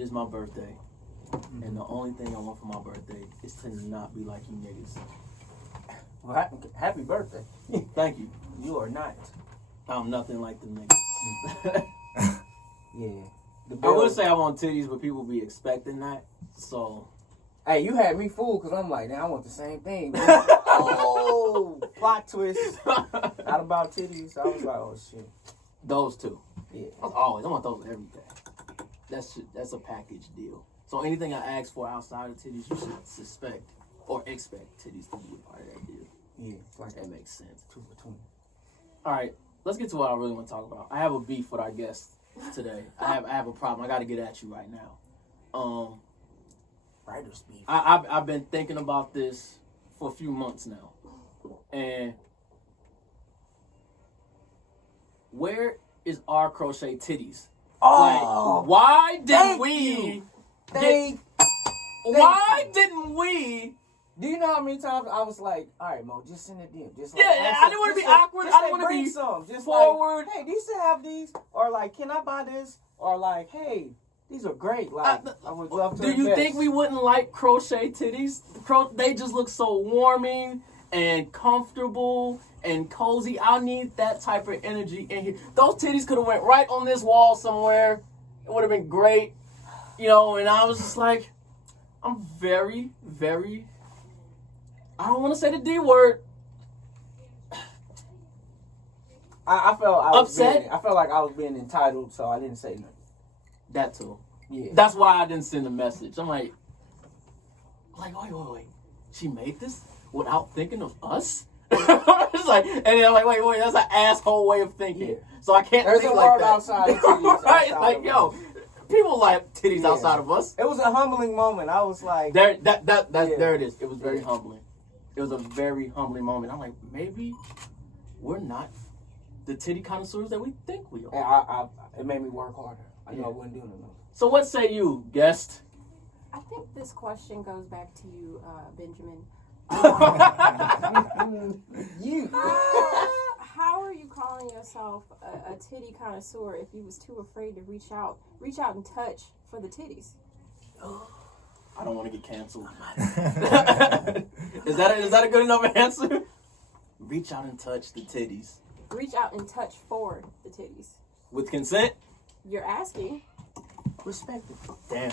It is my birthday. And the only thing I want for my birthday is to not be like you niggas. Well, happy birthday. Thank you. You are not. I'm nothing like them niggas. Yeah. I would say I want titties, but people be expecting that. So. Hey, you had me fooled because I'm like, now I want the same thing. Oh, plot twist. Not about titties. I was like, oh shit. Those two. Yeah. I want those every day. That's a package deal. So anything I ask for outside of titties, you should suspect or expect titties to be a part of that deal. Yeah, it's like that makes sense. 2 for 20. All right, let's get to what I really want to talk about. I have a beef with our guest today. I have a problem. I got to get at you right now. Writer's beef. I've been thinking about this for a few months now, and where is our crochet titties? Oh, like, why didn't Why didn't we? Do you know how many times I was like, all right, Mo, just send it in. Just like, I didn't want to be awkward. I didn't want to be some. Just forward. Like, hey, do you still have these? Or like, can I buy this? Or like, hey, these are great. Like, I would love to. Do you think we wouldn't like crochet titties? They just look so warming and comfortable and cozy. I need that type of energy in here. Those titties could have went right on this wall somewhere. It would have been great, and I was just like, I'm very, very. I don't want to say the D word. I felt I was upset. I felt like I was being entitled, so I didn't say nothing. That too. Yeah. That's why I didn't send a message. I'm like, wait. She made this without thinking of us? It's like, and then I'm like, wait, that's an asshole way of thinking. Yeah. So I can't think like that. Outside of titties, right? outside Like, of yo, people like titties outside of us. It was a humbling moment. I was like, there it is. It was very humbling. It was a very humbling moment. I'm like, maybe we're not the titty connoisseurs that we think we are. And it made me work harder. I knew I wouldn't do it enough. So what say you, guest? I think this question goes back to you, Benjamin. How are you calling yourself a titty connoisseur if you was too afraid to reach out and touch for the titties? I don't want to get canceled. Is that a good enough answer? Reach out and touch the titties. Reach out and touch for the titties. With consent? You're asking. Respect it. Damn.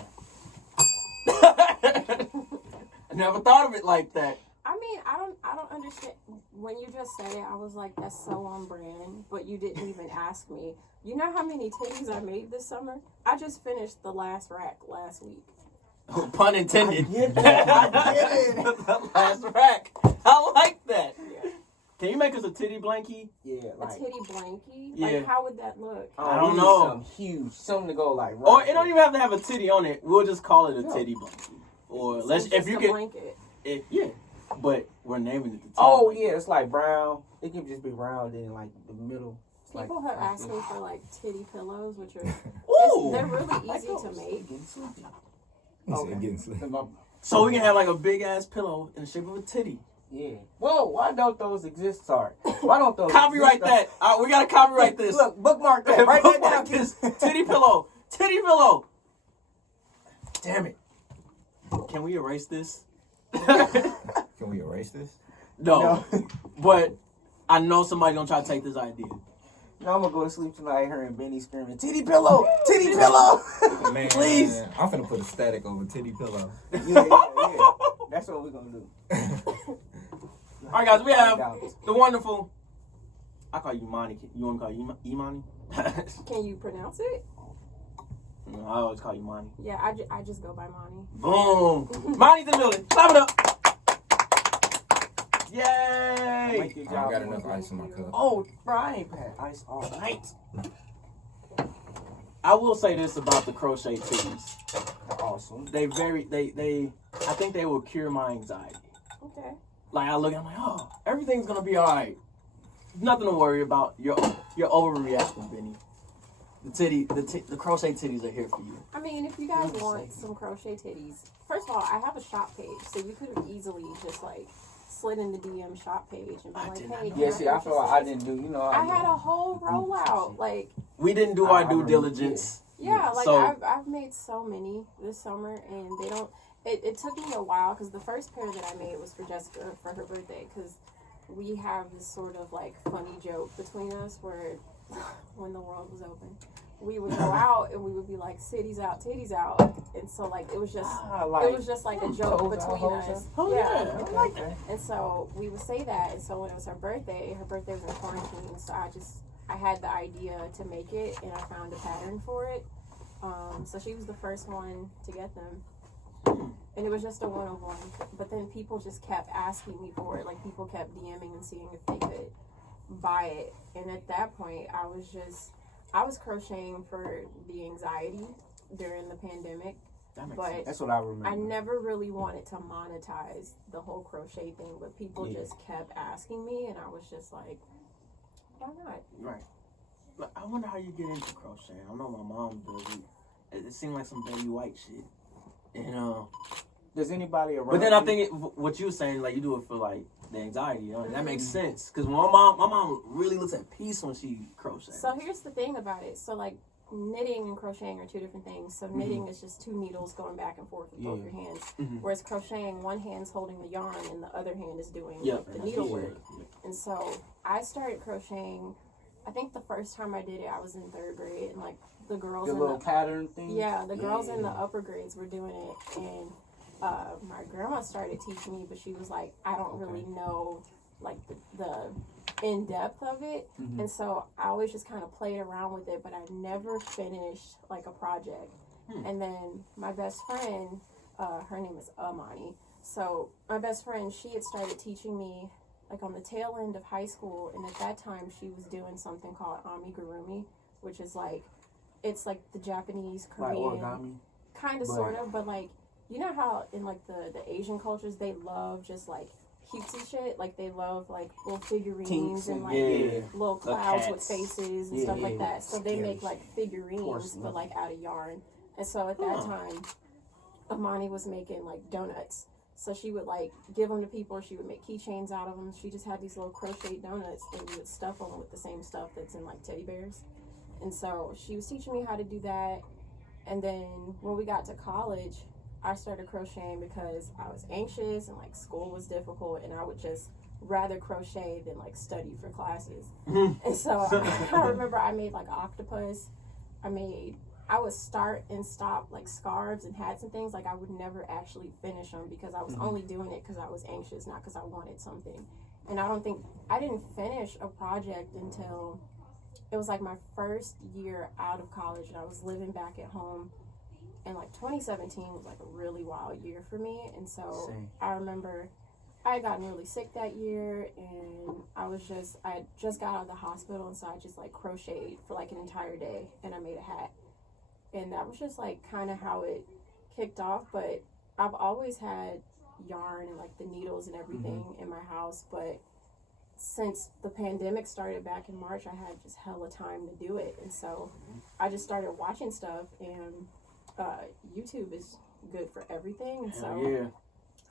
I never thought of it like that. I mean, I don't understand. When you just said it, I was like, that's so on brand, but you didn't even ask me. You know how many titties I made this summer? I just finished the last rack last week. Pun intended. I get it. The last rack. I like that. Yeah. Can you make us a titty blankie? Yeah, a titty blankie? Yeah. Like, how would that look? I don't know. Something huge. Something to go like right. Or it don't even have to have a titty on it. We'll just call it a titty blankie. Or So let's just if you a can. blanket. Yeah. But we're naming it the titty. Oh blanket. yeah, it's like brown. It can just be round in like the middle. It's People like, have asked me for like titty pillows, which are Ooh. they're really easy to make. So we can have like a big ass pillow in the shape of a titty. Yeah. Whoa, why don't those exist? Sorry. Why don't those Copyright exist? that. We gotta copyright this. Look, bookmark that. Write that down. Bookmark this. Titty pillow. Titty pillow. Damn it. Can we erase this? Can we erase this? No. But I know somebody gonna try to take this idea. Now I'm gonna go to sleep tonight hearing Benny screaming, "Titty pillow! Titty pillow!" Man, Please. I'm finna put a static over titty pillow. Yeah. That's what we're gonna do. All right, guys, we have the wonderful. I call you Ymani. You want to call you Ymani? Can you pronounce it? No, I always call you Mani. Yeah, I just go by Mani. Boom. Mani's in the building. Clap it up. Yay. I got enough ice in my cup. Oh, bro, I ain't had ice all night. I will say this about the crochet titties. Awesome. They I think they will cure my anxiety. Okay. Like I look at them like, oh, everything's gonna be all right. Nothing to worry about. You're overreacting, Benny. The crochet titties are here for you. I mean, if you guys want some crochet titties, first of all, I have a shop page, so you could have easily just like slid in the DM shop page and be like, hey. Yeah, see, I feel like I didn't do, I had a whole rollout. Like, we didn't do our due diligence. Yeah, like so, I've I've made so many this summer, and they don't. It took me a while because the first pair that I made was for Jessica for her birthday, because we have this sort of like funny joke between us where when the world was open, we would go out and we would be like titties out, and so like it was just it was just like a joke between us. Oh yeah, I like that. And so we would say that, and so when it was her birthday was in quarantine, so I had the idea to make it, and I found a pattern for it. So she was the first one to get them. And it was just a one-of-one. But then people just kept asking me for it. Like, people kept DMing and seeing if they could buy it. And at that point, I was crocheting for the anxiety during the pandemic. But that's what I remember. I never really wanted to monetize the whole crochet thing. But people just kept asking me, and I was just like, why not? Right. But I wonder how you get into crocheting. I know my mom does it. It seemed like some baby white shit. And does anybody around? but then I think what you were saying, like you do it for like the anxiety, you know, and that makes sense. Because my mom really looks at peace when she crochets. So here's the thing about it. So like knitting and crocheting are two different things. So knitting is just two needles going back and forth with both your hands. Whereas crocheting, one hand's holding the yarn and the other hand is doing the needlework. And so I started crocheting. I think the first time I did it, I was in 3rd grade, and like the girls in little pattern thing. Yeah, the girls in the upper grades were doing it, and my grandma started teaching me, but she was like, I don't really know like the in depth of it, and so I always just kind of played around with it, but I never finished like a project. And then my best friend, her name is Ymani. So my best friend, she had started teaching me like on the tail end of high school, and at that time she was doing something called amigurumi, which is like, it's like the Japanese, Korean, like origami, kind of, sort of, but like, you know how in like the Asian cultures they love just like cutesy shit, like they love like little figurines and like little clouds with faces and stuff like that. So they make like figurines, but like out of yarn. And so at that time, Ymani was making like donuts. So she would like give them to people. She would make keychains out of them. She just had these little crochet donuts, and you would stuff them with the same stuff that's in like teddy bears. And so she was teaching me how to do that. And then when we got to college, I started crocheting because I was anxious and like school was difficult, and I would just rather crochet than like study for classes. And so I remember I made like octopus. I would start and stop like scarves and hats and things. Like I would never actually finish them because I was only doing it because I was anxious, not because I wanted something. And I didn't finish a project until it was like my first year out of college, and I was living back at home. And like 2017 was like a really wild year for me. And so I remember I had gotten really sick that year, and I had just got out of the hospital, and so I just like crocheted for like an entire day, and I made a hat. And that was just like kind of how it kicked off. But I've always had yarn and like the needles and everything in my house, but since the pandemic started back in March, I had just hella time to do it. And so I just started watching stuff, and YouTube is good for everything. And so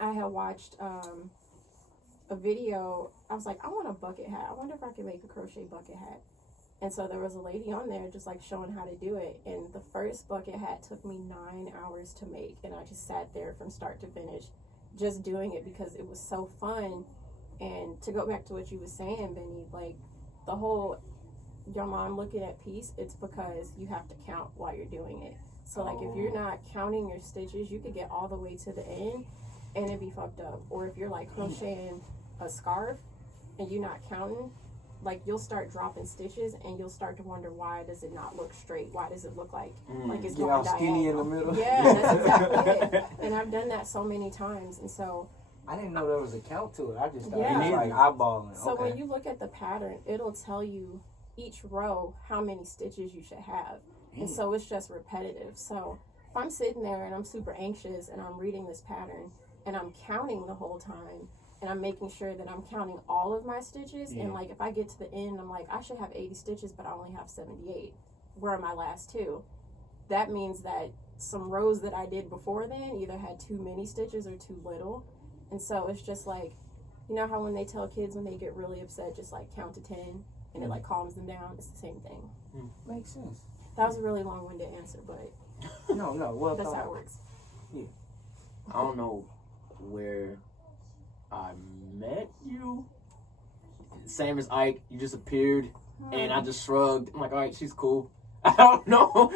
I had watched a video. I was like, I want a bucket hat. I wonder if I can make a crochet bucket hat. And so there was a lady on there just like showing how to do it. And the first bucket hat took me 9 hours to make. And I just sat there from start to finish just doing it because it was so fun. And to go back to what you were saying, Benny, like the whole your mom looking at piece, it's because you have to count while you're doing it. So like if you're not counting your stitches, you could get all the way to the end and it'd be fucked up. Or if you're like crocheting a scarf and you're not counting, like you'll start dropping stitches and you'll start to wonder, why does it not look straight? Why does it look like it's going all diagonal? skinny in the middle. Yeah, that's exactly it. And I've done that so many times. And so I didn't know there was a count to it. I just thought Yeah. it was like eyeballing. So when you look at the pattern, it'll tell you each row how many stitches you should have. And so it's just repetitive. So if I'm sitting there and I'm super anxious and I'm reading this pattern and I'm counting the whole time and I'm making sure that I'm counting all of my stitches, and like if I get to the end, I'm like, I should have 80 stitches, but I only have 78. Where are my last two? That means that some rows that I did before then either had too many stitches or too little. And so it's just like, you know how when they tell kids when they get really upset, just like count to 10 and it like calms them down? It's the same thing. Makes sense. That was a really long-winded answer, but No, well That's thought how it out. works. I don't know where I met you. Same as Ike, you just appeared, and I just shrugged. I'm like, all right, she's cool. I don't know.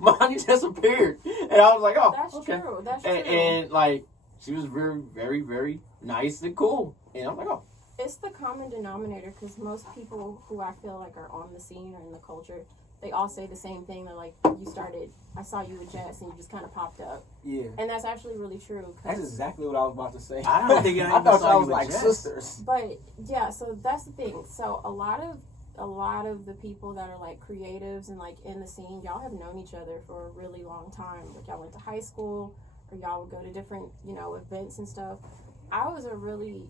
Mine just appeared, and I was like, oh, That's okay. true. That's true. And like, she was very, very, very nice and cool, and I'm like, oh. It's the common denominator because most people who I feel like are on the scene or in the culture, they all say the same thing. They're like, I saw you with Jess and you just kind of popped up. Yeah. And that's actually really true. That's exactly what I was about to say. I don't think I I thought saw y'all you was with like Jess. sisters. But yeah, so that's the thing. So a lot of the people that are like creatives and like in the scene, y'all have known each other for a really long time. Like y'all went to high school or y'all would go to different, events and stuff. I was a really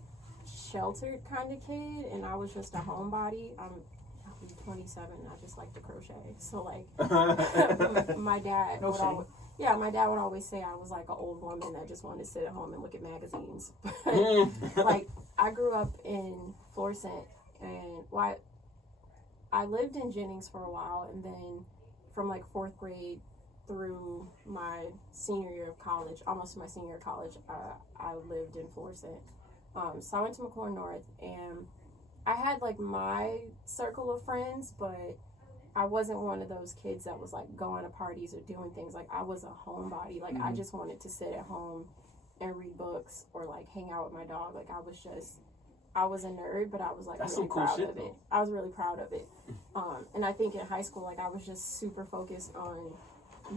sheltered kind of kid and I was just a homebody. I'm 27 and I just like to crochet. So like my dad No would shame. always, my dad would always say I was like an old woman that just wanted to sit at home and look at magazines. But like I grew up in Florissant and I lived in Jennings for a while and then from like 4th grade through my senior year of college, almost my senior year of college, I lived in Florissant. So I went to McLaurin North and I had like my circle of friends, but I wasn't one of those kids that was like going to parties or doing things. Like I was a homebody. Like I just wanted to sit at home and read books or like hang out with my dog. Like I was a nerd, but I was like That's really some cool proud shit, of it. though. I was really proud of it. And I think in high school, like I was just super focused on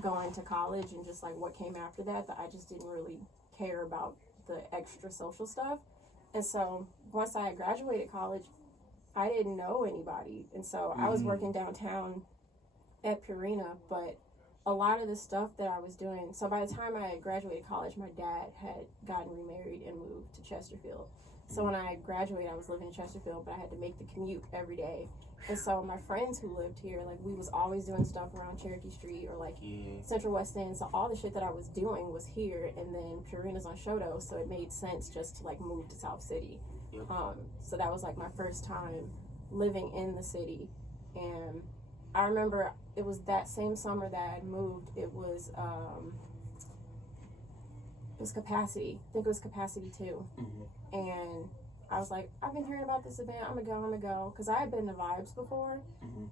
going to college and just like what came after that I just didn't really care about the extra social stuff. And so once I had graduated college, I didn't know anybody. And so I was working downtown at Purina, but a lot of the stuff that I was doing, so by the time I had graduated college, my dad had gotten remarried and moved to Chesterfield. So when I graduated, I was living in Chesterfield, but I had to make the commute every day. And so my friends who lived here, like we was always doing stuff around Cherokee Street or like Central West End. So all the shit that I was doing was here, and then Purina's on Shoto, so it made sense just to like move to South City. Yep. So that was like my first time living in the city, and I remember it was that same summer that I moved. It was Capacity. I think it was Capacity 2. And I was like, I've been hearing about this event. I'm gonna go. Because I had been to Vibes before.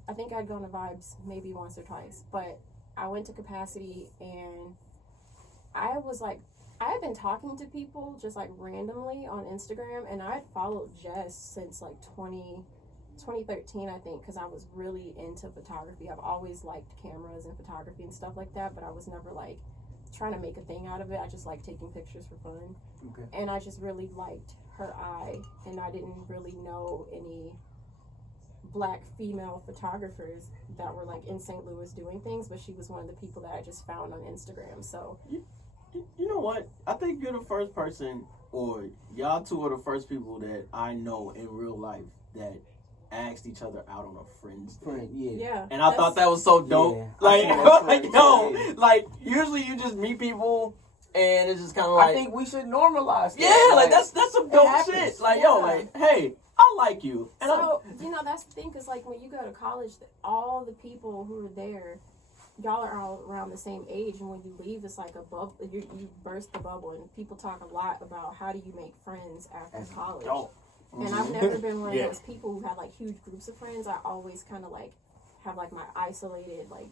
I think I'd gone to Vibes maybe once or twice. But I went to Capacity and I was like, I had been talking to people just like randomly on Instagram. And I had followed Jess since like 2013, I think. Because I was really into photography. I've always liked cameras and photography and stuff like that. But I was never like trying to make a thing out of it. I just like taking pictures for fun. Okay. And I just really liked her eye, and I didn't really know any black female photographers that were like in St. Louis doing things, but she was one of the people that I just found on Instagram. So You know what? I think you're the first person, or y'all two are the first people that I know in real life that asked each other out on a friend's day. yeah, And I thought that was so dope. Yeah. Like, I thought like, that yo, was so like usually you just meet people and it's just kind of like, I think we should normalize that. yeah, like that's some dope happens. shit. Like, yo, Yeah. like, hey, I like you. And so that's the thing, because like when you go to college, all the people who are there, y'all are all around the same age, and when you leave, it's like a bubble. You burst the bubble, and people talk a lot about how do you make friends after college. dope. And I've never been one of Yeah. those people who had like huge groups of friends. I always kind of like have like my isolated like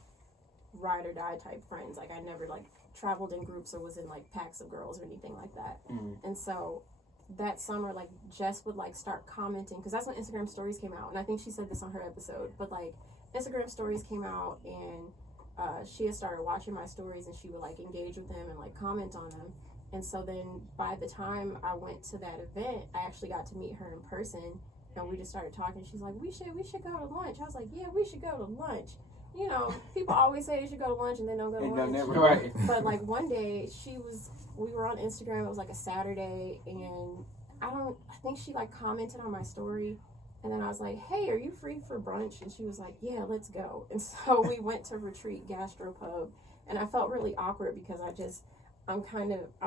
ride or die type friends. Like I never like traveled in groups or was in like packs of girls or anything like that. And so that summer, like Jess would like start commenting, because that's when Instagram stories came out, and I think she said this on her episode, but like Instagram stories came out, and she had started watching my stories, and she would like engage with them and like comment on them. And so then by the time I went to that event, I actually got to meet her in person, and we just started talking. She's like, we should go to lunch. I was like, yeah, we should go to lunch. You know, people always say they should go to lunch and they don't go to And lunch. never Right. But like one day we were on Instagram, it was like a Saturday, and I think she like commented on my story, and then I was like, hey, are you free for brunch? And she was like, yeah, let's go. And so we went to Retreat Gastropub, and I felt really awkward because I'm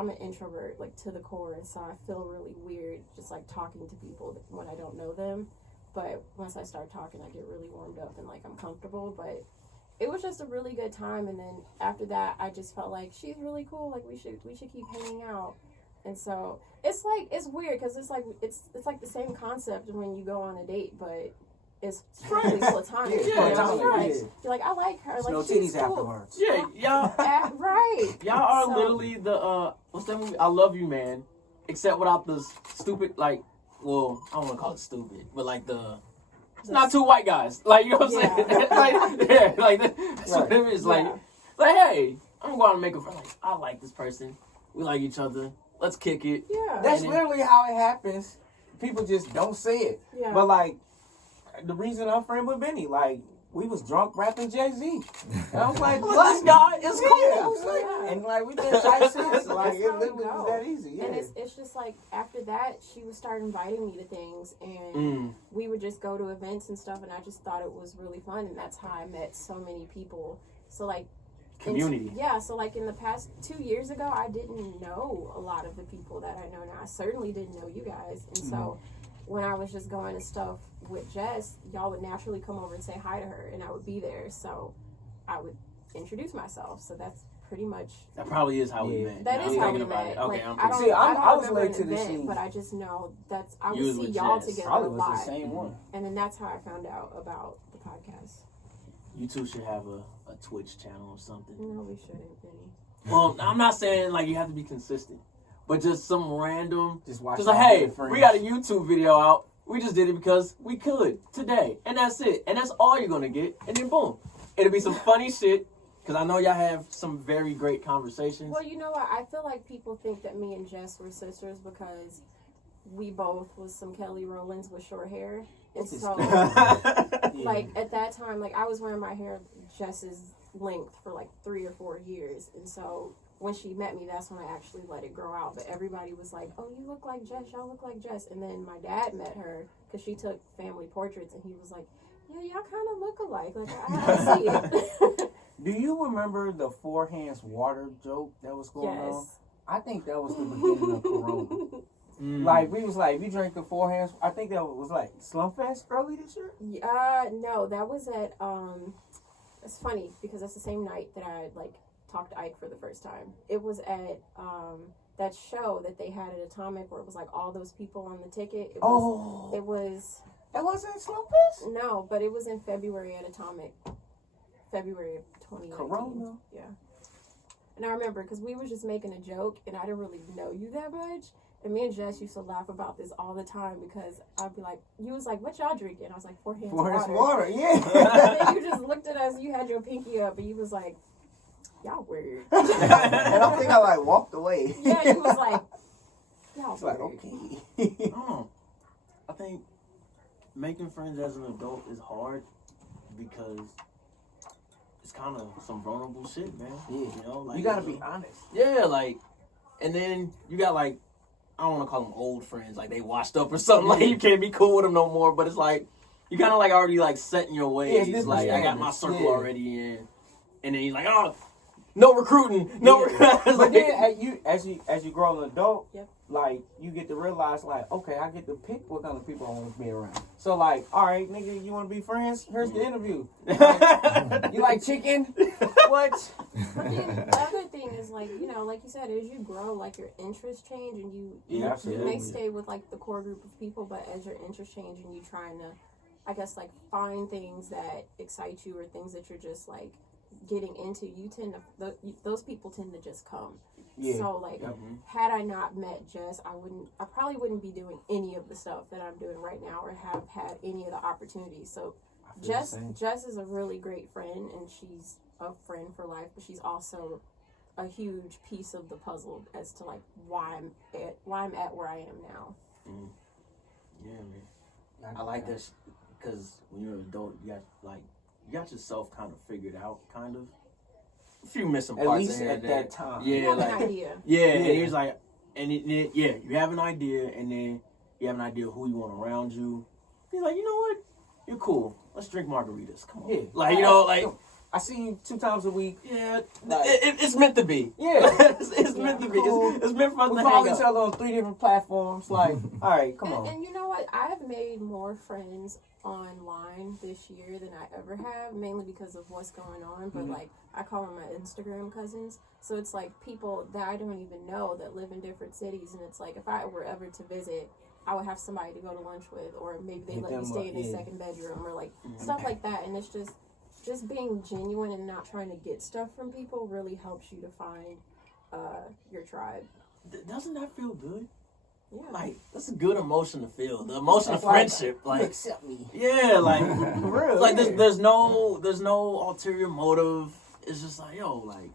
an introvert, like to the core, and so I feel really weird just like talking to people when I don't know them. But once I start talking, I get really warmed up and like I'm comfortable. But it was just a really good time. And then after that, I just felt like she's really cool. Like we should keep hanging out. And so it's like it's weird because it's like the same concept when you go on a date, but it's strictly platonic. Yeah. You're like, I like her. There's like no she's titties cool. afterwards. Yeah, y'all. Right. Y'all are So- literally the what's that movie? I Love You, Man. Except without the stupid I don't want to call it stupid, but like it's not two white guys. Like, you know what I'm saying? That's what it is. Like, hey, I'm going to make a friend. Like, I like this person. We like each other. Let's kick it. Yeah. That's And then- literally how it happens. People just don't say it. Yeah. But like, the reason I'm friend with Benny, like, we was drunk rapping Jay-Z. And I was like, This guy is cool. I was like, and like, we been tight since. Like, it how we literally was go. that easy. Yeah. And it's just like after that, she would start inviting me to things, and we would just go to events and stuff. And I just thought it was really fun, and that's how I met so many people. So like Community. So like in the past 2 years ago, I didn't know a lot of the people that I know now. I certainly didn't know you guys, and so when I was just going to stuff with Jess, y'all would naturally come over and say hi to her, and I would be there. So I would introduce myself. So that's pretty much. That probably is how we Yeah. met. That Now is I'm how thinking we about met. it. Okay, Like, I'm I don't, See, I don't I was remember late an to the event, scene. but I just know I You would was see with y'all Jess. together Probably a was lot, the same one. and then that's how I found out about the podcast. You two should have a Twitch channel or something. No, we shouldn't, Benny. Well, I'm not saying like you have to be consistent, but just some random. Just watch. Just like, y'all hey, be friends. we got a YouTube video out. We just did it because we could today, and that's it. And that's all you're gonna get. And then boom, it'll be some funny shit. Cause I know y'all have some very great conversations. Well, you know what? I feel like people think that me and Jess were sisters because we both was some Kelly Rowlands with short hair. And so, like, at that time, like, I was wearing my hair Jess's length for, like, 3 or 4 years. And so, when she met me, that's when I actually let it grow out. But everybody was like, oh, you look like Jess. Y'all look like Jess. And then my dad met her because she took family portraits. And he was like, yeah, y'all kind of look alike. Like, I see it. Do you remember the 4 hands water joke that was going on? Yes. I think that was the beginning of Corona. Like, we was like, we drank the 4 hands. I think that was like Slumfest early this year. No, that was at, it's funny because that's the same night that I, like, talked to Ike for the first time. It was at, that show that they had at Atomic where it was, like, all those people on the ticket. It was, That wasn't Slumfest? no, but it was in February at Atomic. February of 2019. Corona. Yeah. And I remember because we were just making a joke and I didn't really know you that much. And me and Jess used to laugh about this all the time because I'd be like, you was like, what y'all drinking? I was like, 4 hands 4 hands water. water, yeah. And then you just looked at us, you had your pinky up, and you was like, y'all weird. And I think I like walked away. Yeah, you was like, y'all It's weird. like, okay. I think making friends as an adult is hard because it's kind of some vulnerable shit, man. Yeah. You know, like You gotta be honest. Yeah, like, and then you got like, I don't want to call them old friends, like they washed up or something. Like you can't be cool with them no more. But it's like you kind of like already like set in your ways. it's Like I got my standards. circle Yeah. already in, and then you're like, oh, no recruiting, no. Yeah. It's But like, then as you grow an adult, Yep. like you get to realize like, okay, I get to pick what kind of people I want to be around. So like, all right, nigga, you want to be friends? Here's the interview. You like chicken? What? But then the other thing is like, you know, like you said, as you grow, like your interests change and you Yeah, you may absolutely. stay with like the core group of people, but as your interests change and you trying to, I guess, like find things that excite you or things that you're just like getting into, you tend to, those people tend to just come. Yeah. So like, had I not met Jess, I probably wouldn't be doing any of the stuff that I'm doing right now or have had any of the opportunities. So Jess is a really great friend and she's a friend for life, but she's also a huge piece of the puzzle as to like why I'm at where I am now. yeah, man. I like this because when you're an adult, you got yourself kind of figured out, kind of. A few missing At parts least in at there. that time. Yeah, You have like an idea. yeah, and Yeah. he's like, you have an idea, and then you have an idea of who you want around you. He's like, you know what? You're cool. Let's drink margaritas. Come on. Yeah. Like, you know, like, I see you 2 times a week. yeah, Like- it's meant to be. Yeah. it's it's meant to be. Cool. It's meant for us We to follow hang each out. other on 3 different platforms. Like, all right, come on. And you know what? I have made more friends online this year than I ever have, mainly because of what's going on. But like, I call them my Instagram cousins. So it's like people that I don't even know that live in different cities, and it's like if I were ever to visit, I would have somebody to go to lunch with, or maybe they Hit let me them stay up, in the yeah. second bedroom, or like stuff like that. And it's just being genuine and not trying to get stuff from people really helps you to find your tribe. Doesn't that feel good? Yeah. Like, that's a good emotion to feel. The emotion of That's like, friendship. You Like, accept me. yeah, like, For real. like yeah. there's no ulterior motive. It's just like, yo, like,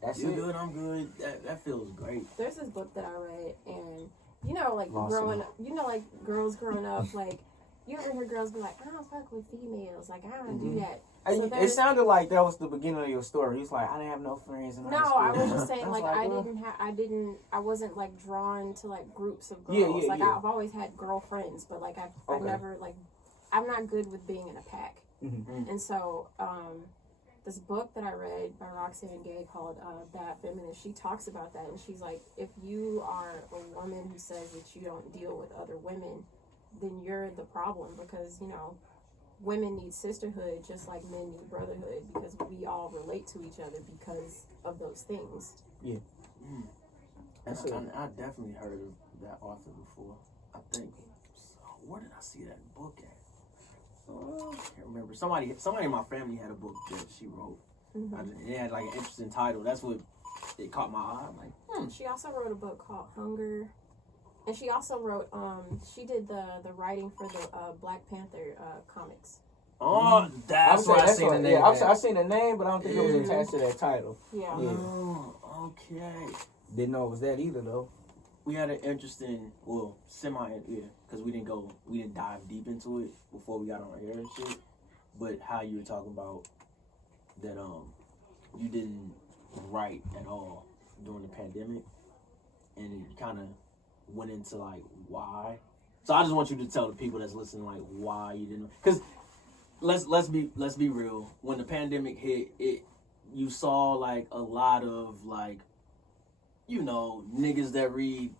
That's you it. good, I'm good. That feels great. There's this book that I read, and you know, like Awesome. growing up, you know, like girls growing up, like you ever hear girls be like, I don't fuck with females, like I don't do that. So It there's- sounded like that was the beginning of your story. He's like, I didn't have no friends in high No, school. I was just saying, was like, well, I wasn't like drawn to like groups of girls. Yeah, yeah, like yeah. I've always had girlfriends, but like I Okay. never like, I'm not good with being in a pack. Mhm. And so, this book that I read by Roxanne Gay called Bad Feminist, she talks about that, and she's like, if you are a woman who says that you don't deal with other women, then you're the problem, because, you know, women need sisterhood just like men need brotherhood, because we all relate to each other because of those things. That's I definitely heard of that author before. I think. So where did I see that book at? I can't remember. Somebody in my family had a book that she wrote. It had like an interesting title. That's what it caught my eye. I'm like, She also wrote a book called Hunger, and she also wrote she did the writing for the Black Panther comics. oh, that's where I seen the name. Yeah, at. I seen the name, but I don't think it was attached to that title. Yeah. Yeah. Oh, okay. Didn't know it was that either, though. We had an interesting, well, because we didn't dive deep into it before we got on air and shit. But how you were talking about that, you didn't write at all during the pandemic, and it kind of went into like why. So I just want you to tell the people that's listening like why you didn't, because let's be real. When the pandemic hit, you saw like a lot of like, you know, niggas that read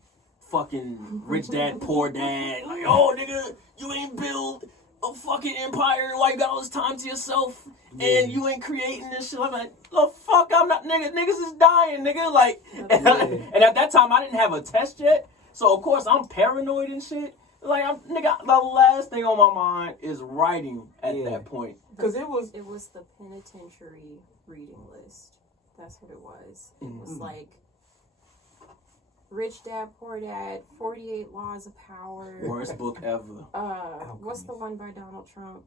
fucking Rich Dad, Poor Dad. Like, oh, nigga, you ain't build a fucking empire. Why you got all this time to yourself? And you ain't creating this shit. I'm like, the fuck, I'm not, nigga. Niggas is dying, nigga. Like, and at that time, I didn't have a test yet. So, of course, I'm paranoid and shit. Like, nigga, the last thing on my mind is writing at that point. Because it was the penitentiary reading list. That's what it was. It was like Rich Dad, Poor Dad, 48 Laws of Power. Worst book ever. What's the one by Donald Trump?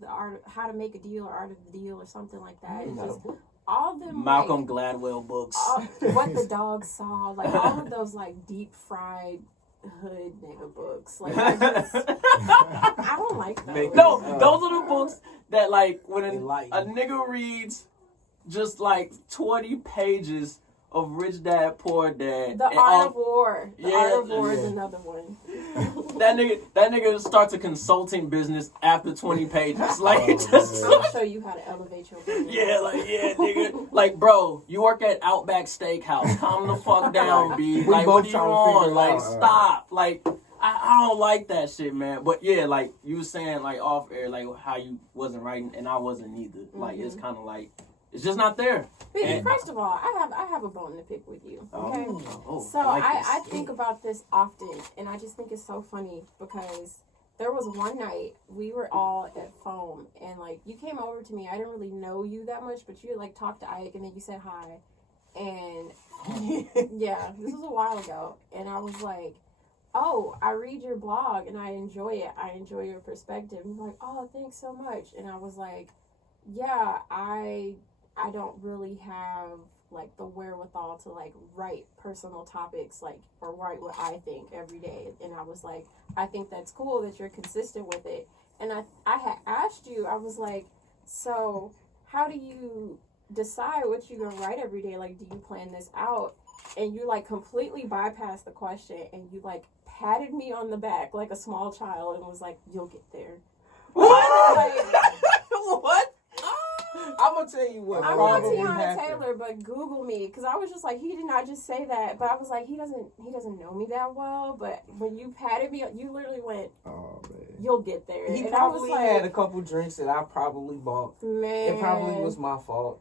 The art, How to Make a Deal, or Art of the Deal, or something like that. It's just all them Malcolm like, Gladwell books. What the Dog Saw, like all of those like deep fried hood nigga books. Like I don't like those. No, those are the books that like when a Enlightened. nigga reads just like 20 pages of Rich Dad, Poor Dad. The and Art of War. The Yeah, Art of War yeah. is another one. that nigga starts a consulting business after 20 pages. Like just I'll show you how to elevate your business. yeah, nigga. Like, bro, you work at Outback Steakhouse. Calm the fuck down, B. We Like, both what do you trying to want? figure it Like, out. stop. Like, I don't like that shit, man. But yeah, like you was saying, like off air, like how you wasn't writing and I wasn't either. Like, it's kind of like it's just not there. But first of all, I have a bone to pick with you. Okay. So like I this. think about this often, and I just think it's so funny because there was one night we were all at Foam, and like you came over to me. I didn't really know you that much, but you like talked to Ike, and then you said hi, and yeah, this was a while ago, and I was like, oh, I read your blog and I enjoy it. I enjoy your perspective. And you're like, oh, thanks so much. And I was like, yeah, I don't really have like the wherewithal to like write personal topics like or write what I think every day. And I was like, I think that's cool that you're consistent with it. And I had asked you, I was like, so how do you decide what you're gonna write every day? Like, do you plan this out? And you like completely bypassed the question and you like patted me on the back like a small child and was like, you'll get there. What? Like, What? I'm gonna tell you what I'm not probably Tiana happened. Taylor, but Google me, because I was just like, he did not just say that, but I was like, he doesn't know me that well. But when you patted me, you literally went, Oh man. you'll get there. He and probably I was like, had a couple drinks that I probably bought. man, It probably was my fault.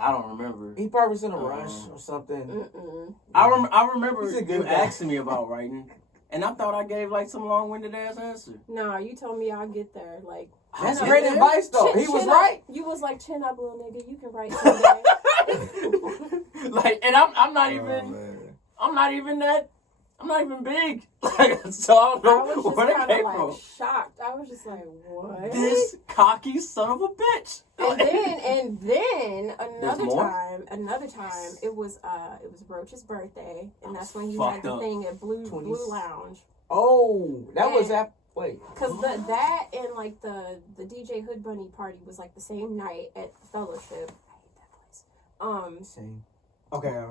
I don't remember. He probably was in a rush or something. Mm-mm. I remember He's a you good guy. asking me about writing, and I thought I gave like some long-winded ass answer. No, you told me I'll get there. Like, That's I'll great get there. advice, though. He was chin right. Up. You was like, chin up, little nigga. You can write someday. Like, and I'm not Oh, even man. I'm not even big. Like, so I don't I know was just where that kind of came like from. shocked. I was just like, what? This cocky son of a bitch. And then another more? time, it was Roach's birthday, and that's when you Fucked had the up. thing at Blue 20s. Lounge. Oh, that was And- that. Wait. Cause that and like the DJ Hood Bunny party was like the same night at Fellowship. I hate that place. Same. Okay.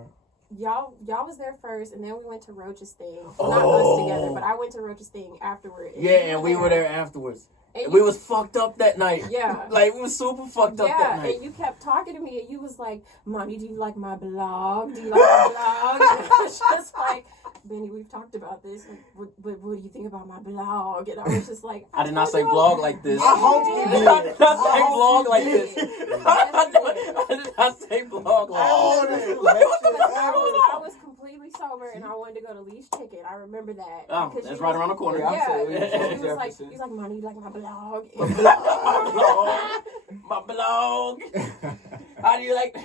Y'all was there first, and then we went to Roach's thing. Not us Oh. together, but I went to Roach's thing afterward. Yeah, and we were there afterwards. And We you- was fucked up that night. Yeah. Like, we was super fucked up that Yeah, night. and you kept talking to me, and you was like, "Mommy, do you like my blog? Do you like my blog?" And I was just like, "Benny, we've talked about this. Like, what do you think about my blog?" And I was just like, I did not told say you blog I- like this. I hope you did. I did not say I hope blog you like did. this. Yes, I did not say blog like Oh, this. this is the best shit I ever. was completely sober, and I wanted to go to Lee's Chicken. I remember that. Oh, because that's you right was- around the corner. Yeah, I'm Yeah, saying, he yeah, was like, Jefferson. "Mommy, you like my blog?" My blog. How do you like?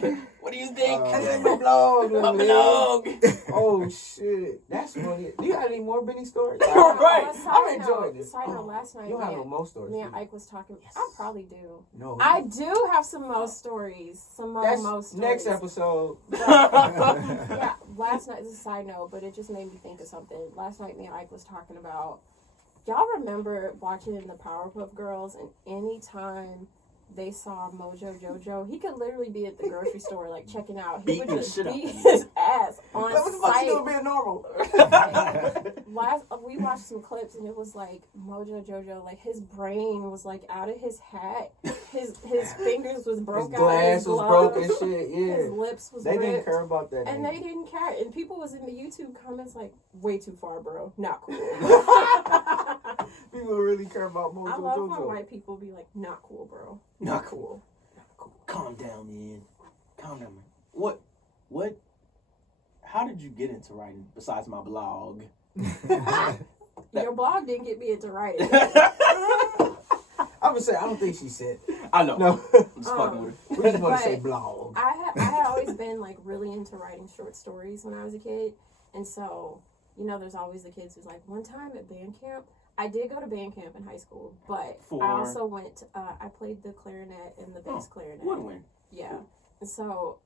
What do you think? My blog. My blog. Oh shit, that's funny. Do you have any more Benny stories? Right. I'm enjoying this. Side note, last night, You don't have no me more stories. and do you? Ike was talking. I probably do. No. I do have some more stories. Some more That's stories. next episode. Yeah, last night, this is a side note, but it just made me think of something. Last night, me and Ike was talking about, y'all remember watching the Powerpuff Girls, and anytime they saw Mojo Jojo, he could literally be at the grocery store, like, checking out. He Beating would the just shit out beat of him. his ass on What the fuck sight. you doing being normal? We watched some clips, and it was like Mojo Jojo, like his brain was like out of his hat. His fingers was His broke out. glass His was gloves, broke and shit. His Yeah. lips was They didn't ripped. care about that. And nigga. they didn't care. And people was in the YouTube comments like, way too far, bro. Not cool. People really care about I Mojo love when Jojo. white people be like, not cool, bro. Not cool. Calm down, man. Calm down, man. What? How did you get into writing besides my blog? Your blog didn't get me into writing. I would say I don't think she said. I know. No. I'm just fucking with her. We just want to But say blog. I had always been like really into writing short stories when I was a kid. And so, you know, there's always the kids who's like, one time at band camp, I did go to band camp in high school, but For- I also went, I played the clarinet and the bass clarinet. Woodwind. Yeah. And so,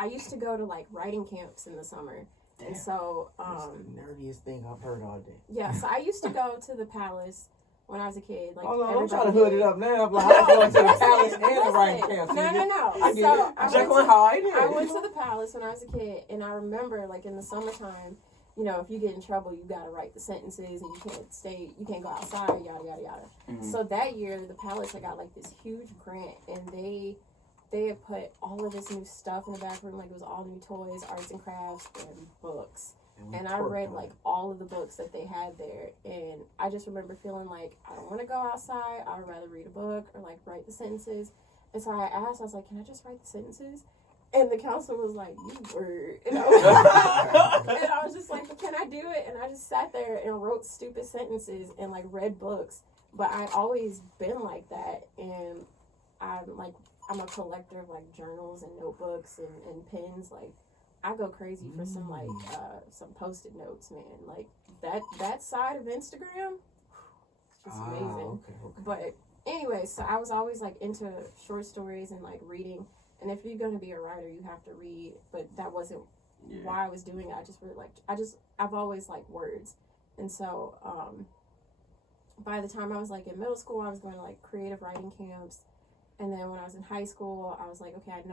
I used to go to like writing camps in the summer. Damn. And so, That's the nerdiest thing I've heard all day. yeah, so I used to go to the Palace when I was a kid. Like, Hold on, I'm everybody trying to hood did. it up now. I'm like, I'm going to the Listen, palace and the listen. writing camp. No, no. I get So, it. I Jekyll went and Hyde. I went to the Palace when I was a kid, and I remember, like, in the summertime, you know, if you get in trouble, you gotta write the sentences, and you can't go outside, yada, yada, yada. Mhm. So that year, the Palace, I got, like, this huge grant, and they had put all of this new stuff in the back room, like, it was all new toys, arts and crafts, and books. And I read, like, all of the books that they had there, and I just remember feeling like, I don't want to go outside, I would rather read a book, or, like, write the sentences. And so I asked, I was like, can I just write the sentences? And the counselor was like, you word. And I was just like, but can I do it? And I just sat there and wrote stupid sentences and, like, read books. But I'd always been like that, and I'm a collector of, like, journals and notebooks and pens, like, I go crazy for some some Post-it notes, man. Like that side of Instagram, it's just amazing. Okay. But anyway, so I was always like into short stories and like reading. And if you're gonna be a writer, you have to read. But that wasn't why I was doing it. I just really liked. I've always liked words, and so by the time I was like in middle school, I was going to like creative writing camps. And then when I was in high school, I was like, okay, I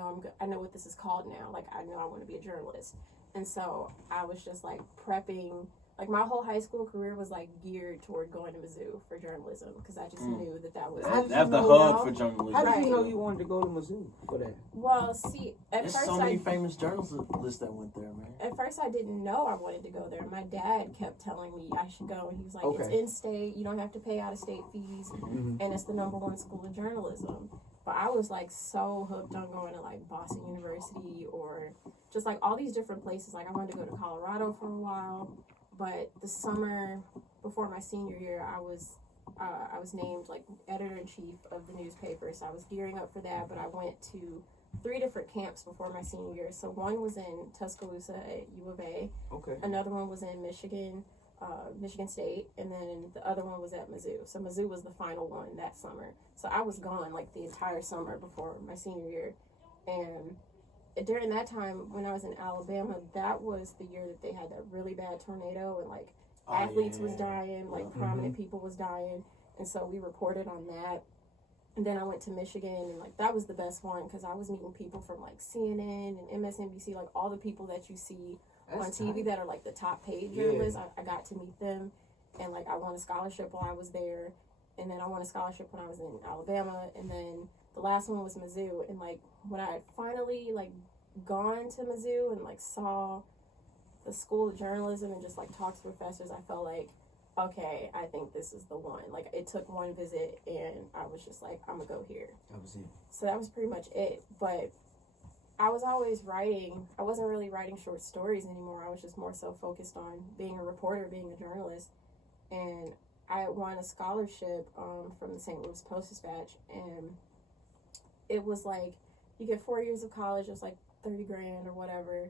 know what this is called now. Like, I know I want to be a journalist. And so I was just like prepping like my whole high school career was like geared toward going to Mizzou for journalism because I just knew that was That's the hub for journalism. How did Right. you know you wanted to go to Mizzou for that? Well, see, at There's first so many famous journalists that went there, man. at first I didn't know I wanted to go there. My dad kept telling me I should go, and he was like, "It's Okay. in state. You don't have to pay out of state fees, Mhm. and it's the #1 school of journalism." But I was like so hooked on going to like Boston University or just like all these different places. Like I wanted to go to Colorado for a while, but the summer before my senior year, I was named like editor-in-chief of the newspaper, so I was gearing up for that. But I went to 3 different camps before my senior year. So one was in Tuscaloosa at U of A, Okay. another one was in Michigan State, and then the other one was at Mizzou. So Mizzou was the final one that summer. So I was gone like the entire summer before my senior year, and during that time when I was in Alabama, that was the year that they had that really bad tornado and like athletes was dying, like prominent people was dying, and so we reported on that. And then I went to Michigan, and like that was the best one because I was meeting people from like CNN and MSNBC, like all the people that you see on TV that are like the top paid journalists. I got to meet them, and like I won a scholarship while I was there, and then I won a scholarship when I was in Alabama, and then the last one was Mizzou. And like when I had finally like gone to Mizzou and like saw the school of journalism and just like talked to professors, I felt like, okay, I think this is the one. Like it took one visit and I was just like, I'm gonna go here. That was it. So that was pretty much it. But I was always writing. I wasn't really writing short stories anymore. I was just more so focused on being a reporter, being a journalist. And I won a scholarship from the St. Louis Post-Dispatch, and it was like you get 4 years of college. It was like $30,000 or whatever,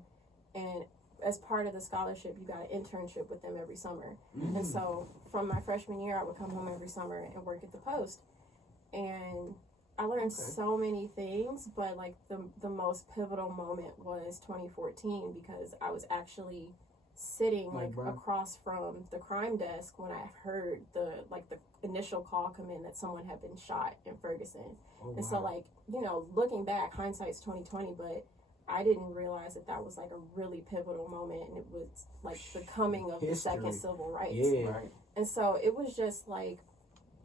and as part of the scholarship, you got an internship with them every summer. And so from my freshman year, I would come home every summer and work at the Post, and I learned so many things, but like the most pivotal moment was 2014 because I was actually sitting like across from the crime desk when I heard the initial call come in that someone had been shot in Ferguson. And so like, you know, looking back, hindsight's 2020, but I didn't realize that was like a really pivotal moment, and it was like the coming of the second civil rights. Yeah. Right. And so it was just like,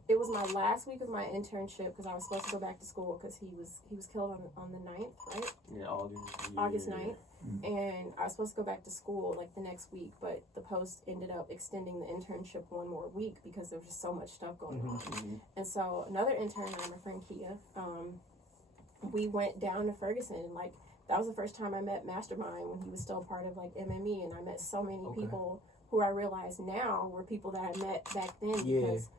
it was my last week of my internship because I was supposed to go back to school because he was killed on the 9th, right? Yeah, August 9th. And I was supposed to go back to school like the next week, but the Post ended up extending the internship one more week because there was just so much stuff going on. And so another intern, my friend Kia, we went down to Ferguson, and like that was the first time I met Mastermind when he was still part of like MME, and I met so many people who I realize now were people that I met back then because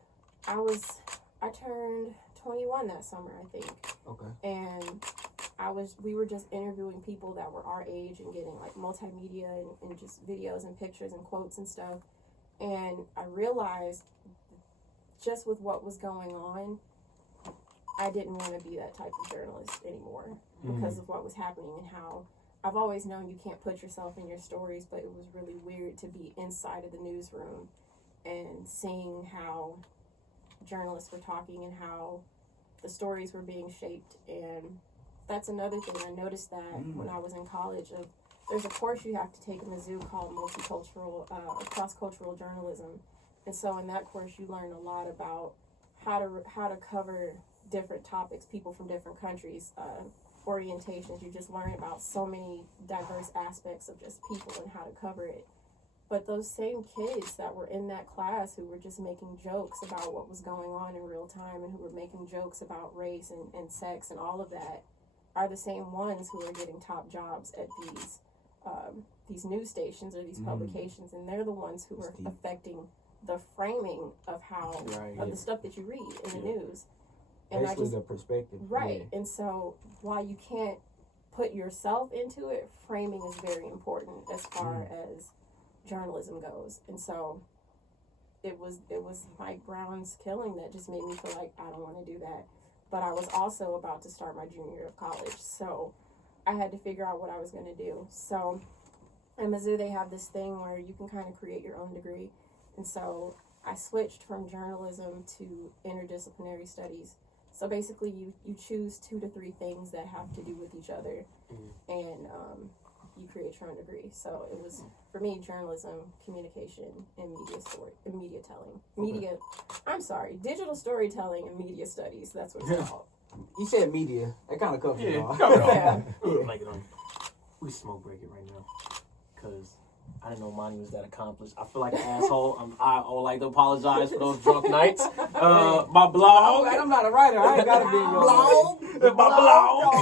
I turned 21 that summer, I think. Okay. And we were just interviewing people that were our age and getting like multimedia and just videos and pictures and quotes and stuff. And I realized just with what was going on, I didn't want to be that type of journalist anymore because of what was happening and how I've always known you can't put yourself in your stories, but it was really weird to be inside of the newsroom and seeing how journalists were talking and how the stories were being shaped. And that's another thing. I noticed that when I was in college, there's a course you have to take at Mizzou called multicultural, cross-cultural journalism. And so in that course, you learn a lot about how to cover different topics, people from different countries, orientations. You just learn about so many diverse aspects of just people and how to cover it. But those same kids that were in that class who were just making jokes about what was going on in real time and who were making jokes about race and sex and all of that are the same ones who are getting top jobs at these news stations or these publications, and they're the ones who are affecting the framing of how of the stuff that you read in the news. And basically the perspective. Right. And so while you can't put yourself into it, framing is very important as far as journalism goes. And so it was Mike Brown's killing that just made me feel like I don't want to do that. But I was also about to start my junior year of college, so I had to figure out what I was going to do. So at Mizzou, they have this thing where you can kind of create your own degree. And so I switched from journalism to interdisciplinary studies. So basically, you choose 2 to 3 things that have to do with each other. And you create your own degree. So it was, for me, journalism, communication, and media telling. Digital storytelling and media studies. That's what it's called. You said media. That kind of covers it all. Yeah. Like, we smoke break it right now. Because I didn't know Ymani was that accomplished. I feel like an asshole. I would like to apologize for those drunk nights. My blog. I'm not a writer. I ain't got to be in your Blawwg. My blog.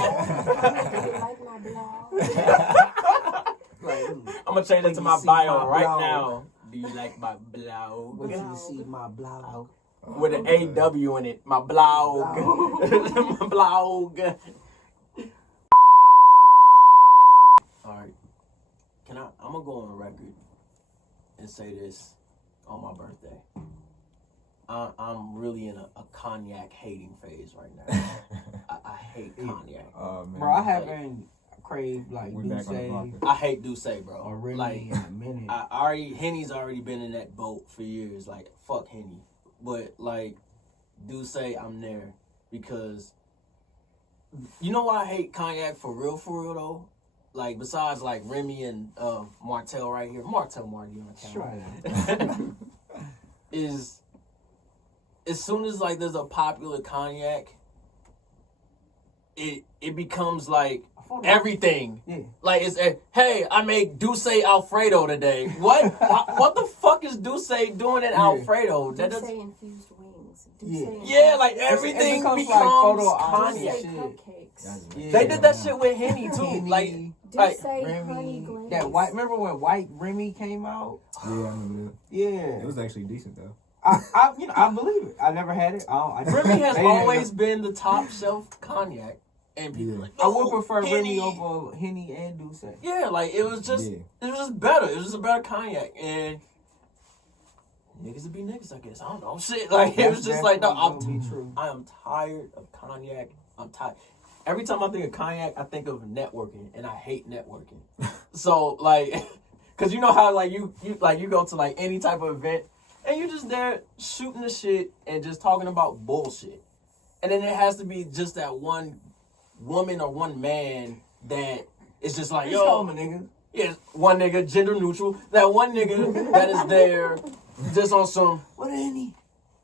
Like my blog. I'm going to change it to my bio right now. Do you like my blog? What you see my blog? With an AW in it. My blog. My blog. Alright. I'm going to go on the record and say this on my birthday. I'm really in a cognac hating phase right now. I hate cognac. Oh, man. Bro, I haven't craved like We back on the block. Douce I hate Douce, bro. or Remy Like, in a minute. Henny's already been in that boat for years. Like, fuck Henny. But, like, Douce, I'm there. Because, you know why I hate cognac for real, though? Like, besides, like, Remy and Martell right here. Martell Marty on the camera. Is, as soon as, like, there's a popular cognac, it becomes, like, everything. Yeah. Like, it's hey, I make Douce Alfredo today. What? What the fuck is Douce doing in Alfredo? That Douce does, infused wings. yeah, like everything becomes becomes like photo cognac. Douce cupcakes. Yeah. They did that shit with Henny too. Henny, Like, Douce honey Remy, glaze. that white. Remember when White Remy came out? Yeah, I remember that. Yeah, It was actually decent, though. I believe it. I never had it. Remy has They- always been the top shelf cognac, and people like, I would "Oh, prefer Henny." Remy over Henny and Douce. Yeah, like it was just better. It was just a better cognac, and niggas would be niggas, I guess. I don't know, shit. Like it was just like, no, I am tired of cognac. I'm tired. Every time I think of cognac, I think of networking, and I hate networking. So like, cause you know how like you go to like any type of event, and you're just there shooting the shit and just talking about bullshit, and then it has to be just that one woman or one man that is just like, yo, Call me nigga. yeah, one nigga, gender neutral. That one nigga that is there just on some, What Henny?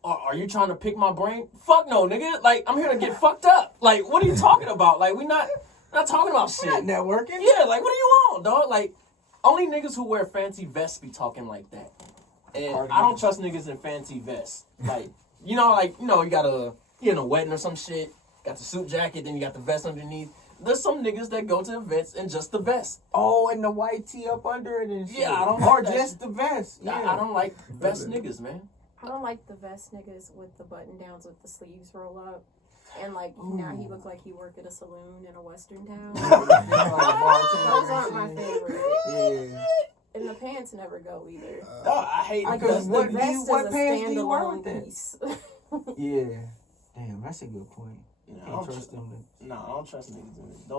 are you trying to pick my brain? Fuck no, nigga. Like, I'm here to get fucked up. Like, what are you talking about? Like, we're not talking about shit. Not networking. Yeah, like, what do you want, dog? Like, only niggas who wear fancy vests be talking like that. And I don't trust niggas in fancy vests. Like, you gotta, you in a wedding or some shit, got the suit jacket, then you got the vest underneath. There's some niggas that go to events in just the vest. Oh, and the white tee up under it and shit. Yeah, I don't Or like that just shit. the vest. Yeah. I don't like vest niggas, man. I don't like the vest niggas with the button downs with the sleeves roll up. And like now he look like he work at a saloon in a western town. Those aren't my favorite. Yeah. And the pants never go either. No, I hate Because The because vest what is a pants do you wear standalone with it? piece. Yeah. Damn, that's a good point. I Can't don't trust them. No, I don't trust niggas in it.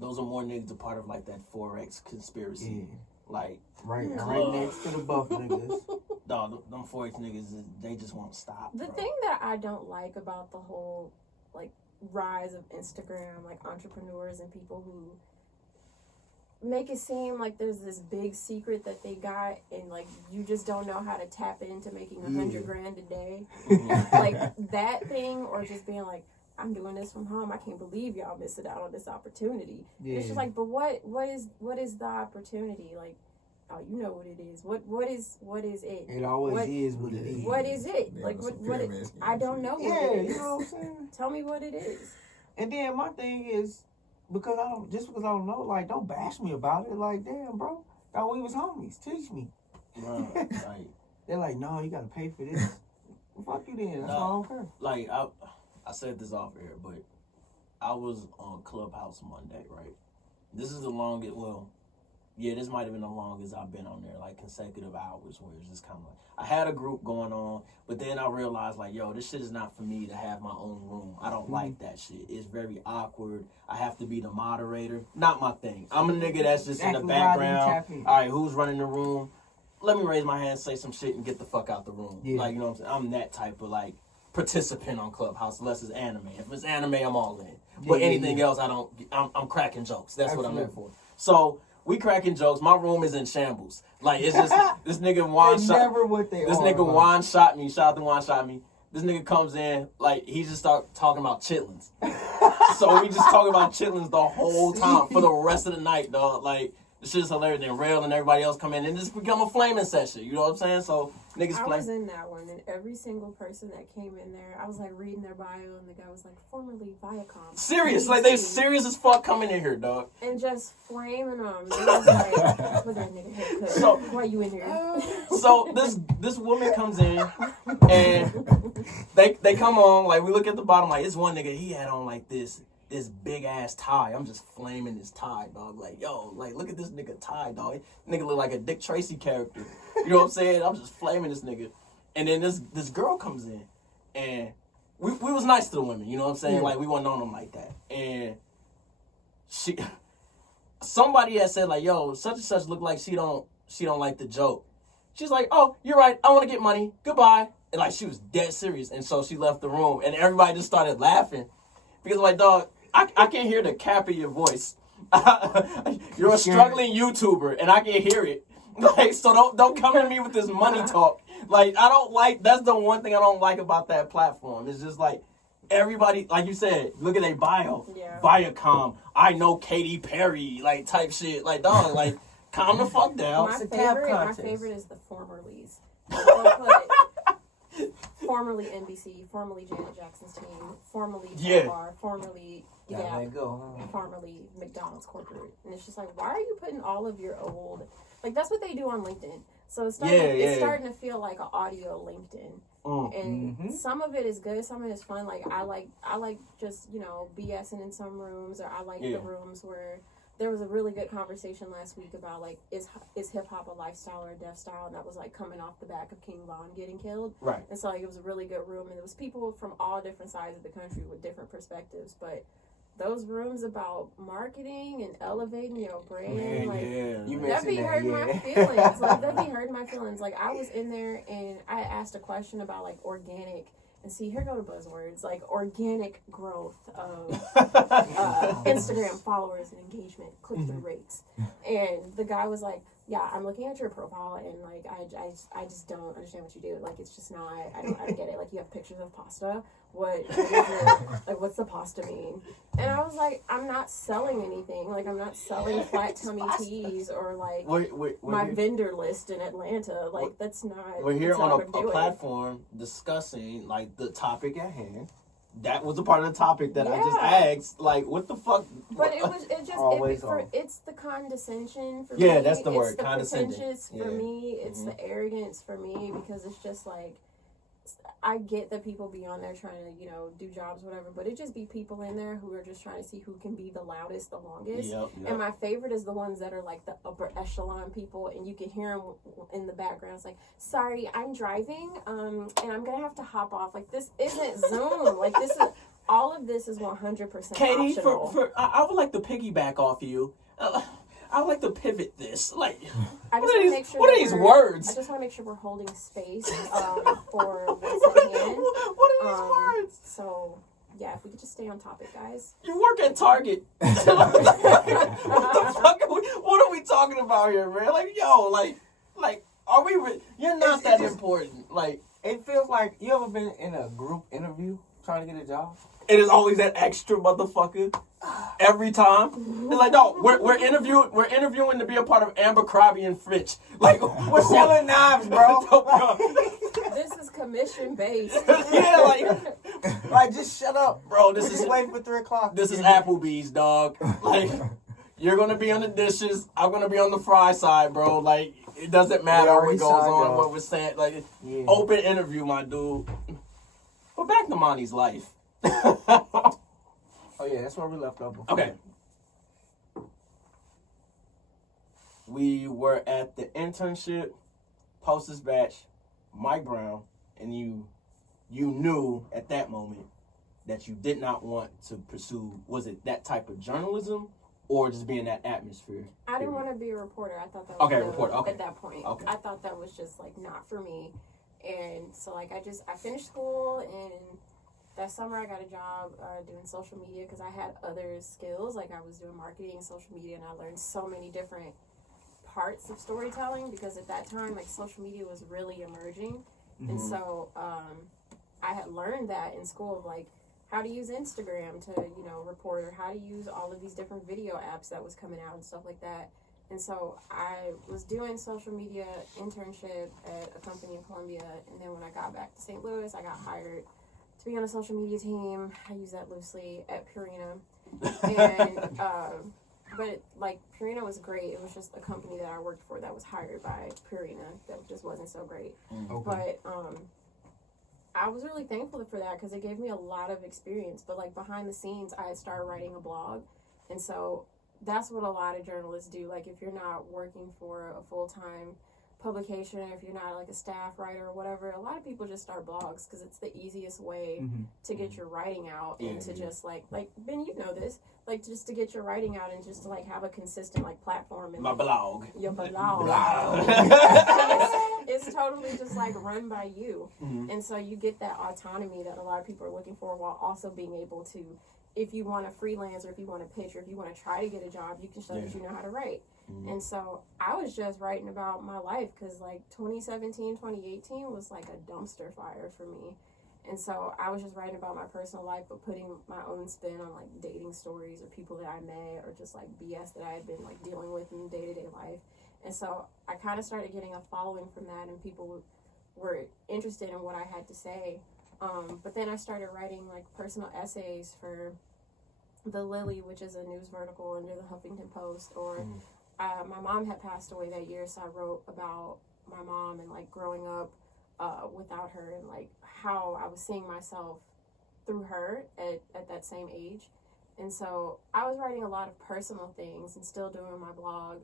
Those are more niggas a part of like that Forex conspiracy. Yeah. Like, Right Ugh. next to the buff niggas. dog, them Forex niggas, they just won't stop. The bro. thing that I don't like about the whole like rise of Instagram, like entrepreneurs and people who make it seem like there's this big secret that they got and like you just don't know how to tap into making $100,000 a day. Like that thing, or just being like, I'm doing this from home. I can't believe y'all missing out on this opportunity. Yeah. It's just like, but what is the opportunity? Like, oh, you know what it is. What is it? It always What- is what it is. What is it? Yeah, Like it's what a what it, pyramid scheme. I don't know what Yeah, it is. you know what I'm saying? Tell me what it is. And then my thing is, because I don't know, like, don't bash me about it. Like, damn, bro, thought we was homies. Teach me. Bruh, like, They're like, no, you gotta pay for this. Well, fuck you then. That's No. why I don't care. like I said this off air, but I was on Clubhouse Monday, right? This is the longest, this might have been the longest I've been on there, like consecutive hours, where it's just kind of like, I had a group going on, but then I realized, like, yo, this shit is not for me to have my own room. I don't like that shit. It's very awkward. I have to be the moderator. Not my thing. I'm a nigga that's just in the Exactly why I didn't background. tap in. All right, who's running the room? Let me raise my hand, say some shit, and get the fuck out the room. Yeah. Like, you know what I'm saying? I'm that type of, like, participant on Clubhouse unless it's anime. If it's anime, I'm all in. But anything else, I'm cracking jokes. That's what I'm there for. So we cracking jokes. My room is in shambles. Like it's just this nigga Juan shot me. Shout out to Juan shot me. This nigga comes in, like, he just start talking about chitlins. So we just talk about chitlins the whole time for the rest of the night, dog. Like, this shit's hilarious. Then Rail and everybody else come in and just become a flaming session. You know what I'm saying? So niggas I flame. was in that one, and every single person that came in there, I was like reading their bio, and the guy was like, formerly Viacom. Serious, like they serious as fuck coming in here, dog. And just flaming them. It was like, look at that nigga haircut. So why you in here? So this woman comes in and they come on, like we look at the bottom, like this one nigga, he had on like this big ass tie. I'm just flaming this tie, dog. Like, yo, like look at this nigga tie, dog. Nigga look like a Dick Tracy character. You know what I'm saying? I'm just flaming this nigga. And then this girl comes in and we was nice to the women, you know what I'm saying? Yeah. Like we wasn't on them like that. And somebody had said like, yo, such and such look like she don't like the joke. She's like, oh, you're right. I want to get money. Goodbye. And like she was dead serious. And so she left the room and everybody just started laughing because like, dog, I can't hear the cap of your voice. You're a struggling YouTuber, and I can hear it. Like, so don't come at me with this money talk. Like, I don't like. That's the one thing I don't like about that platform. It's just like everybody, like you said, look at their bio, Viacom. I know Katy Perry, like type shit. Like, dog, like calm the fuck down. My favorite is the formerlies. Formerly NBC, formerly Janet Jackson's team, formerly Bar, formerly formerly McDonald's corporate, and it's just like, why are you putting all of your old, like that's what they do on LinkedIn. So it's starting to feel like an audio LinkedIn, and some of it is good, some of it is fun. Like I like just BSing in some rooms, or I like the rooms where. There was a really good conversation last week about, like, is hip-hop a lifestyle or a death style? And that was, like, coming off the back of King Von getting killed. Right. And so, like, it was a really good room. And there was people from all different sides of the country with different perspectives. But those rooms about marketing and elevating your brand, that be hurting my feelings. Like, that be hurting my feelings. Like, I was in there, and I asked a question about, like, organic. And see, here go the buzzwords, like organic growth of Instagram followers and engagement, click-through rates. And the guy was like, yeah, I'm looking at your profile, and like I just don't understand what you do. Like it's just not, I don't get it. Like you have pictures of pasta. What is it? Like what's the pasta mean? And I was like, I'm not selling anything. Like I'm not selling flat tummy teas or like my vendor list in Atlanta. Like that's not. We're here on a platform discussing like the topic at hand. That was a part of the topic that I just asked. Like, what the fuck? But it's the condescension for me. Yeah, that's the word, condescension. It's the pretentious for me. It's the arrogance for me because it's just like, I get that people be on there trying to, do jobs, whatever, but it just be people in there who are just trying to see who can be the loudest, the longest. Yep. And my favorite is the ones that are like the upper echelon people, and you can hear them in the background. It's like, sorry, I'm driving, and I'm going to have to hop off. Like, this isn't Zoom. Like, this is, all of this is 100% Katie, optional. I would like to piggyback off you. I would like to pivot this. Like, what are these words? I just want to make sure we're holding space for what's at hand. What are these words? So, yeah, if we could just stay on topic, guys. You work at Target. What the fuck? What are we talking about here, man? Like, yo, like, are we? You're not that important. Like, it feels like you ever been in a group interview trying to get a job? It is always that extra motherfucker. Every time. It's like, no, we're interviewing to be a part of Abercrombie and Fitch. Like, we're selling knives, bro. This is commission based. Yeah, like just shut up, bro. This is waiting for 3:00. This is Applebee's, dog. Like, you're gonna be on the dishes. I'm gonna be on the fry side, bro. Like, it doesn't matter what goes on, what we're saying. Like, open interview, my dude. But back to Ymani's life. Oh yeah, that's where we left off before. Okay. We were at the internship, posters batch, Mike Brown, and you knew at that moment that you did not want to pursue, was it that type of journalism or just be in that atmosphere? I didn't want to be a reporter. I thought that was reporter. Okay. At that point. Okay. I thought that was just like not for me. And so like I finished school, and that summer I got a job doing social media because I had other skills. Like I was doing marketing and social media, and I learned so many different parts of storytelling because at that time like social media was really emerging. And so I had learned that in school of like how to use Instagram to, you know, report, or how to use all of these different video apps that was coming out and stuff like that. And so I was doing social media internship at a company in Columbia, and then when I got back to St. Louis, I got hired to be on a social media team. I use that loosely at Purina. And but like Purina was great. It was just a company that I worked for that was hired by Purina that just wasn't so great. Okay. But I was really thankful for that because it gave me a lot of experience. But like behind the scenes, I had started writing a blog, and so that's what a lot of journalists do. Like if you're not working for a full-time publication, if you're not like a staff writer or whatever, a lot of people just start blogs because it's the easiest way to get your writing out and to just like Ben, you know this, like just to get your writing out and just to like have a consistent like platform and My blog. your blog. It's totally just like run by you. And so you get that autonomy that a lot of people are looking for, while also being able to, if you want to freelance or if you want to pitch or if you want to try to get a job, you can show that you know how to write. And so I was just writing about my life because like 2017, 2018 was like a dumpster fire for me. And so I was just writing about my personal life, but putting my own spin on like dating stories or people that I met or just like BS that I had been like dealing with in day-to-day life. And so I kind of started getting a following from that, and people were interested in what I had to say. But then I started writing like personal essays for The Lily, which is a news vertical under the Huffington Post, or my mom had passed away that year, so I wrote about my mom and like growing up without her, and like how I was seeing myself through her at that same age. And so I was writing a lot of personal things and still doing my blog.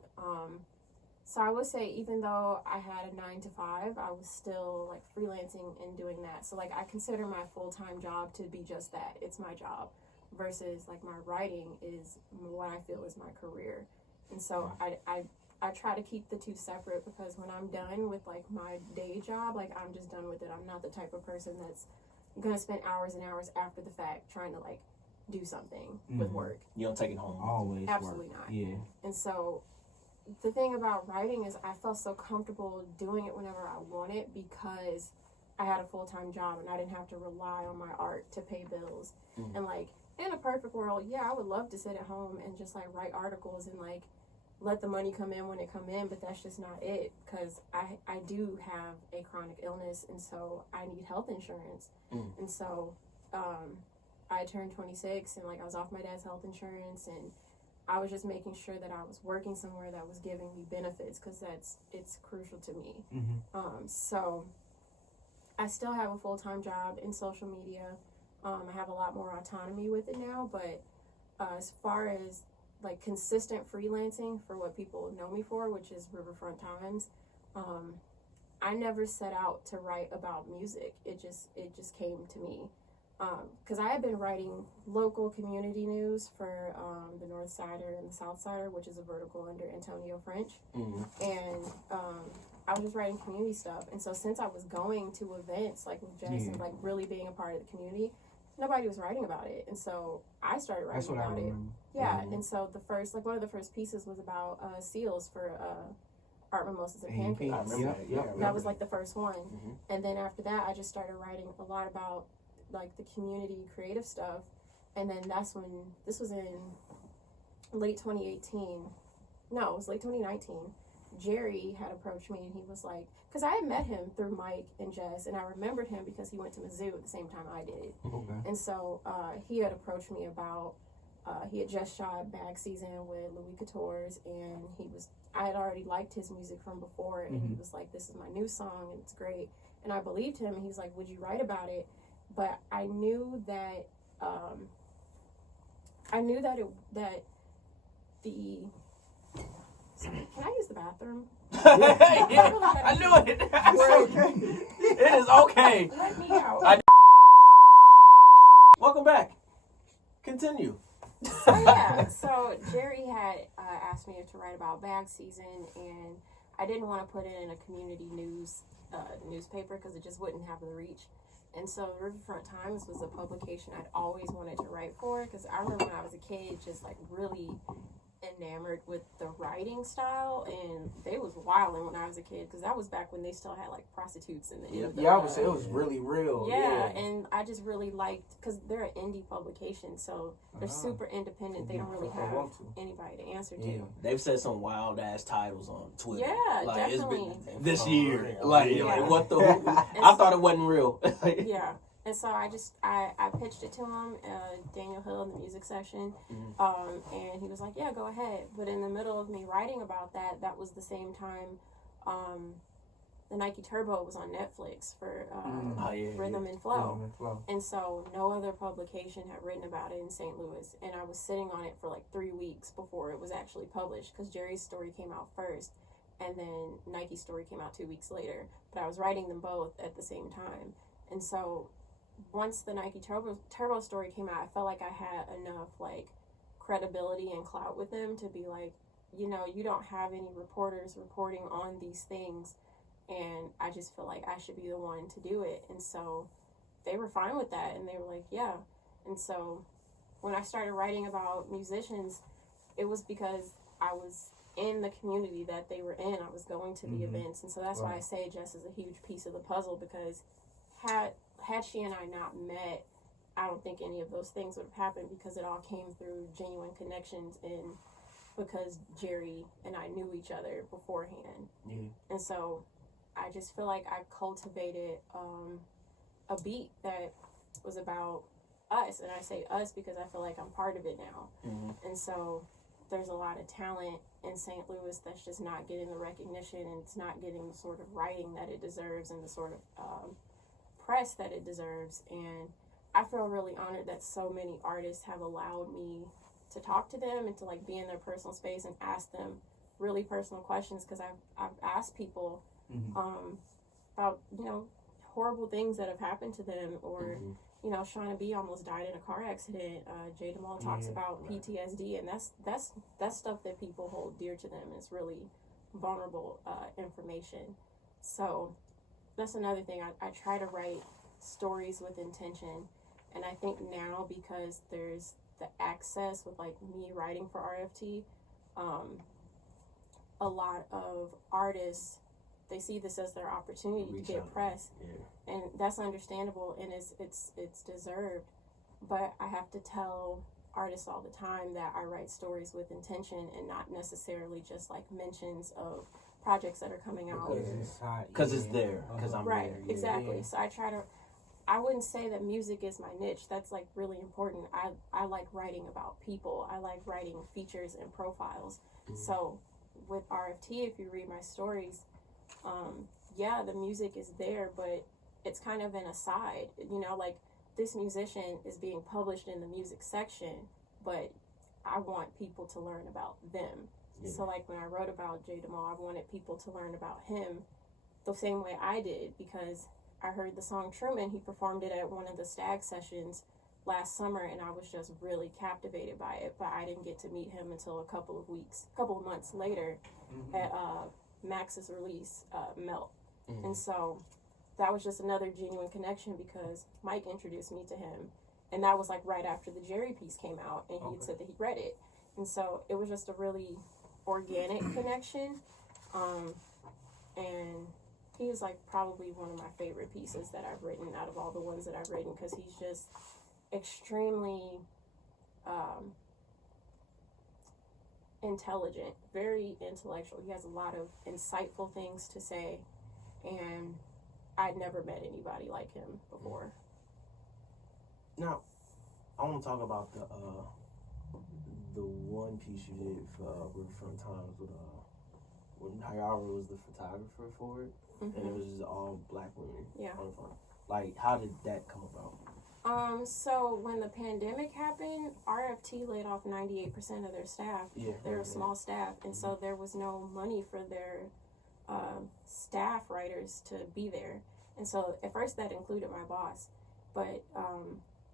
So I would say even though I had a 9 to 5, I was still like freelancing and doing that. So like I consider my full-time job to be just that. It's my job versus like my writing is what I feel is my career. And so I try to keep the two separate because when I'm done with like my day job, like I'm just done with it. I'm not the type of person that's gonna spend hours and hours after the fact trying to like do something with work. You don't take it home. Always Absolutely work. not. Yeah. And so the thing about writing is I felt so comfortable doing it whenever I wanted because I had a full-time job and I didn't have to rely on my art to pay bills. And like in a perfect world, yeah, I would love to sit at home and just like write articles and like let the money come in when it come in, but that's just not it because I do have a chronic illness, and so I need health insurance. And so I turned 26 and like I was off my dad's health insurance, and I was just making sure that I was working somewhere that was giving me benefits because it's crucial to me. So I still have a full-time job in social media. I have a lot more autonomy with it now, but as far as like consistent freelancing for what people know me for, which is Riverfront Times, I never set out to write about music. It just came to me. Because I had been writing local community news for the North Sider and the South Sider, which is a vertical under Antonio French. And I was just writing community stuff. And so since I was going to events like with Jess and like really being a part of the community, nobody was writing about it. And so I started writing about it. Yeah. And so one of the first pieces was about seals for Art Mimosas and Pancakes. I remember that. That was like the first one. And then after that, I just started writing a lot about like the community creative stuff. And then that's when, this was in late 2018. No, it was late 2019. Jerry had approached me and he was like, because I had met him through Mike and Jess, and I remembered him because he went to Mizzou at the same time I did. And so he had approached me about, he had just shot Bag Season with Louis Couture's, and I had already liked his music from before, and he was like, this is my new song and it's great. And I believed him, and he's like, would you write about it? But I knew that can I use the bathroom? I knew it. It is okay. Let me out. Welcome back. Continue. So Jerry had asked me to write about Bag Season, and I didn't want to put it in a community newspaper because it just wouldn't have the reach. And so Riverfront Times was a publication I'd always wanted to write for, because I remember when I was a kid just like really enamored with the writing style, and they was wilding when I was a kid, because that was back when they still had like prostitutes in the Yeah, I would say it was really real. yeah, and I just really liked, because they're an indie publication, so they're super independent. They don't really have anybody to answer to. Yeah, they've said some wild ass titles on Twitter. Yeah, like, definitely. It's been this year, real. like, Yeah. like what the? I thought it wasn't real. Yeah. And so I pitched it to him, Daniel Hill, in the music section, and he was like, yeah, go ahead. But in the middle of me writing about that, that was the same time the Nike Turbo was on Netflix for Rhythm and Flow. And so no other publication had written about it in St. Louis. And I was sitting on it for like 3 weeks before it was actually published, because Jerry's story came out first, and then Nike's story came out 2 weeks later. But I was writing them both at the same time. And so once the Nike Turbo story came out, I felt like I had enough like credibility and clout with them to be like, you know, you don't have any reporters reporting on these things, and I just feel like I should be the one to do it. And so they were fine with that, and they were like, yeah. And so when I started writing about musicians, it was because I was in the community that they were in. I was going to the events, and so that's why I say Jess is a huge piece of the puzzle, because had she and I not met, I don't think any of those things would have happened, because it all came through genuine connections, and because Jerry and I knew each other beforehand. Yeah. And so I just feel like I cultivated a beat that was about us, and I say us because I feel like I'm part of it now. And so there's a lot of talent in St. Louis that's just not getting the recognition, and it's not getting the sort of writing that it deserves, and the sort of press that it deserves. And I feel really honored that so many artists have allowed me to talk to them and to like be in their personal space and ask them really personal questions, because I've asked people about, you know, horrible things that have happened to them, or you know, Shauna B almost died in a car accident. Jay DeMol talks about PTSD, and that's stuff that people hold dear to them. It's really vulnerable information. So that's another thing. I try to write stories with intention, and I think now, because there's the access with like me writing for RFT, a lot of artists, they see this as their opportunity to get press, and that's understandable, and it's deserved. But I have to tell artists all the time that I write stories with intention, and not necessarily just like mentions of projects that are coming out. Because it's there. Because I'm right, there. exactly. So I wouldn't say that music is my niche. That's like really important. I like writing about people. I like writing features and profiles. So with RFT, if you read my stories, yeah, the music is there, but it's kind of an aside. You know, like, this musician is being published in the music section, but I want people to learn about them. So like when I wrote about Jay DeMol, I wanted people to learn about him the same way I did, because I heard the song Truman. He performed it at one of the Stag sessions last summer, and I was just really captivated by it, but I didn't get to meet him until a couple of months later at Max's release, Melt. And so that was just another genuine connection, because Mike introduced me to him, and that was like right after the Jerry piece came out, and he said that he read it. And so it was just a really organic connection, and he was like probably one of my favorite pieces that I've written out of all the ones that I've written, because he's just extremely intelligent, very intellectual. He has a lot of insightful things to say, and I'd never met anybody like him before. Now, I want to talk about the one piece you did for Riverfront Times with when Hayara was the photographer for it, and it was just all black women on the front. Like, how did that come about? So when the pandemic happened, RFT laid off 98% of their staff. They're a small staff, and so there was no money for their staff writers to be there. And so at first that included my boss, but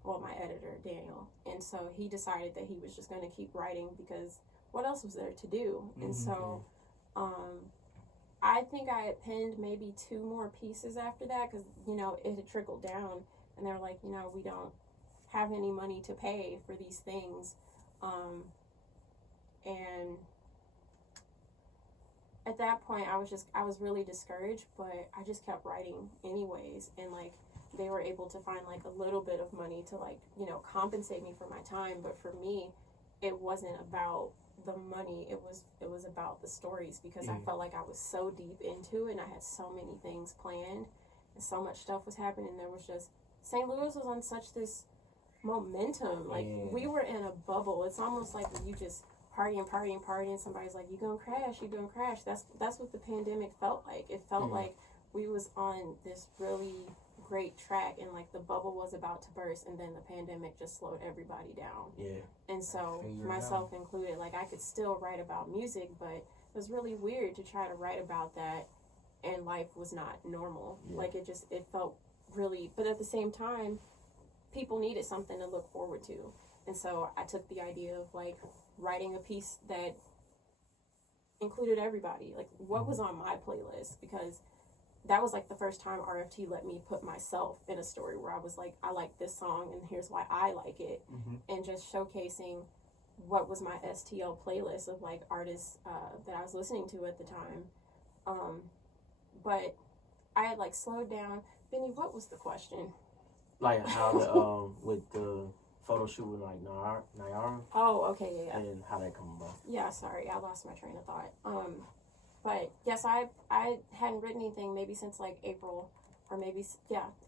my editor, Daniel. And so he decided that he was just going to keep writing, because what else was there to do? And so I think I had penned maybe 2 more pieces after that because, you know, it had trickled down. And they're like, you know, we don't have any money to pay for these things. And at that point, I was really discouraged, but I just kept writing anyways. And, like, they were able to find, like, a little bit of money to, like, you know, compensate me for my time. But for me, it wasn't about the money. It was about the stories because I felt like I was so deep into it and I had so many things planned and so much stuff was happening. There was just, St. Louis was on such this momentum. Like, we were in a bubble. It's almost like you just partying. Somebody's like, you gonna crash. That's what the pandemic felt like. It felt like we was on this really great track and like the bubble was about to burst and then the pandemic just slowed everybody down. And so myself included, like I could still write about music, but it was really weird to try to write about that and life was not normal. Like it felt really, but at the same time people needed something to look forward to. And so I took the idea of like writing a piece that included everybody, like what was on my playlist, because that was like the first time RFT let me put myself in a story where I was like, I like this song and here's why I like it. And just showcasing what was my STL playlist of like artists that I was listening to at the time. But I had like slowed down. Benny, what was the question? Like how the with the photo shoot with like Nayara. Oh, okay, yeah. And how that come about. Yeah, sorry, I lost my train of thought. But yes, I hadn't written anything maybe since like April, or maybe,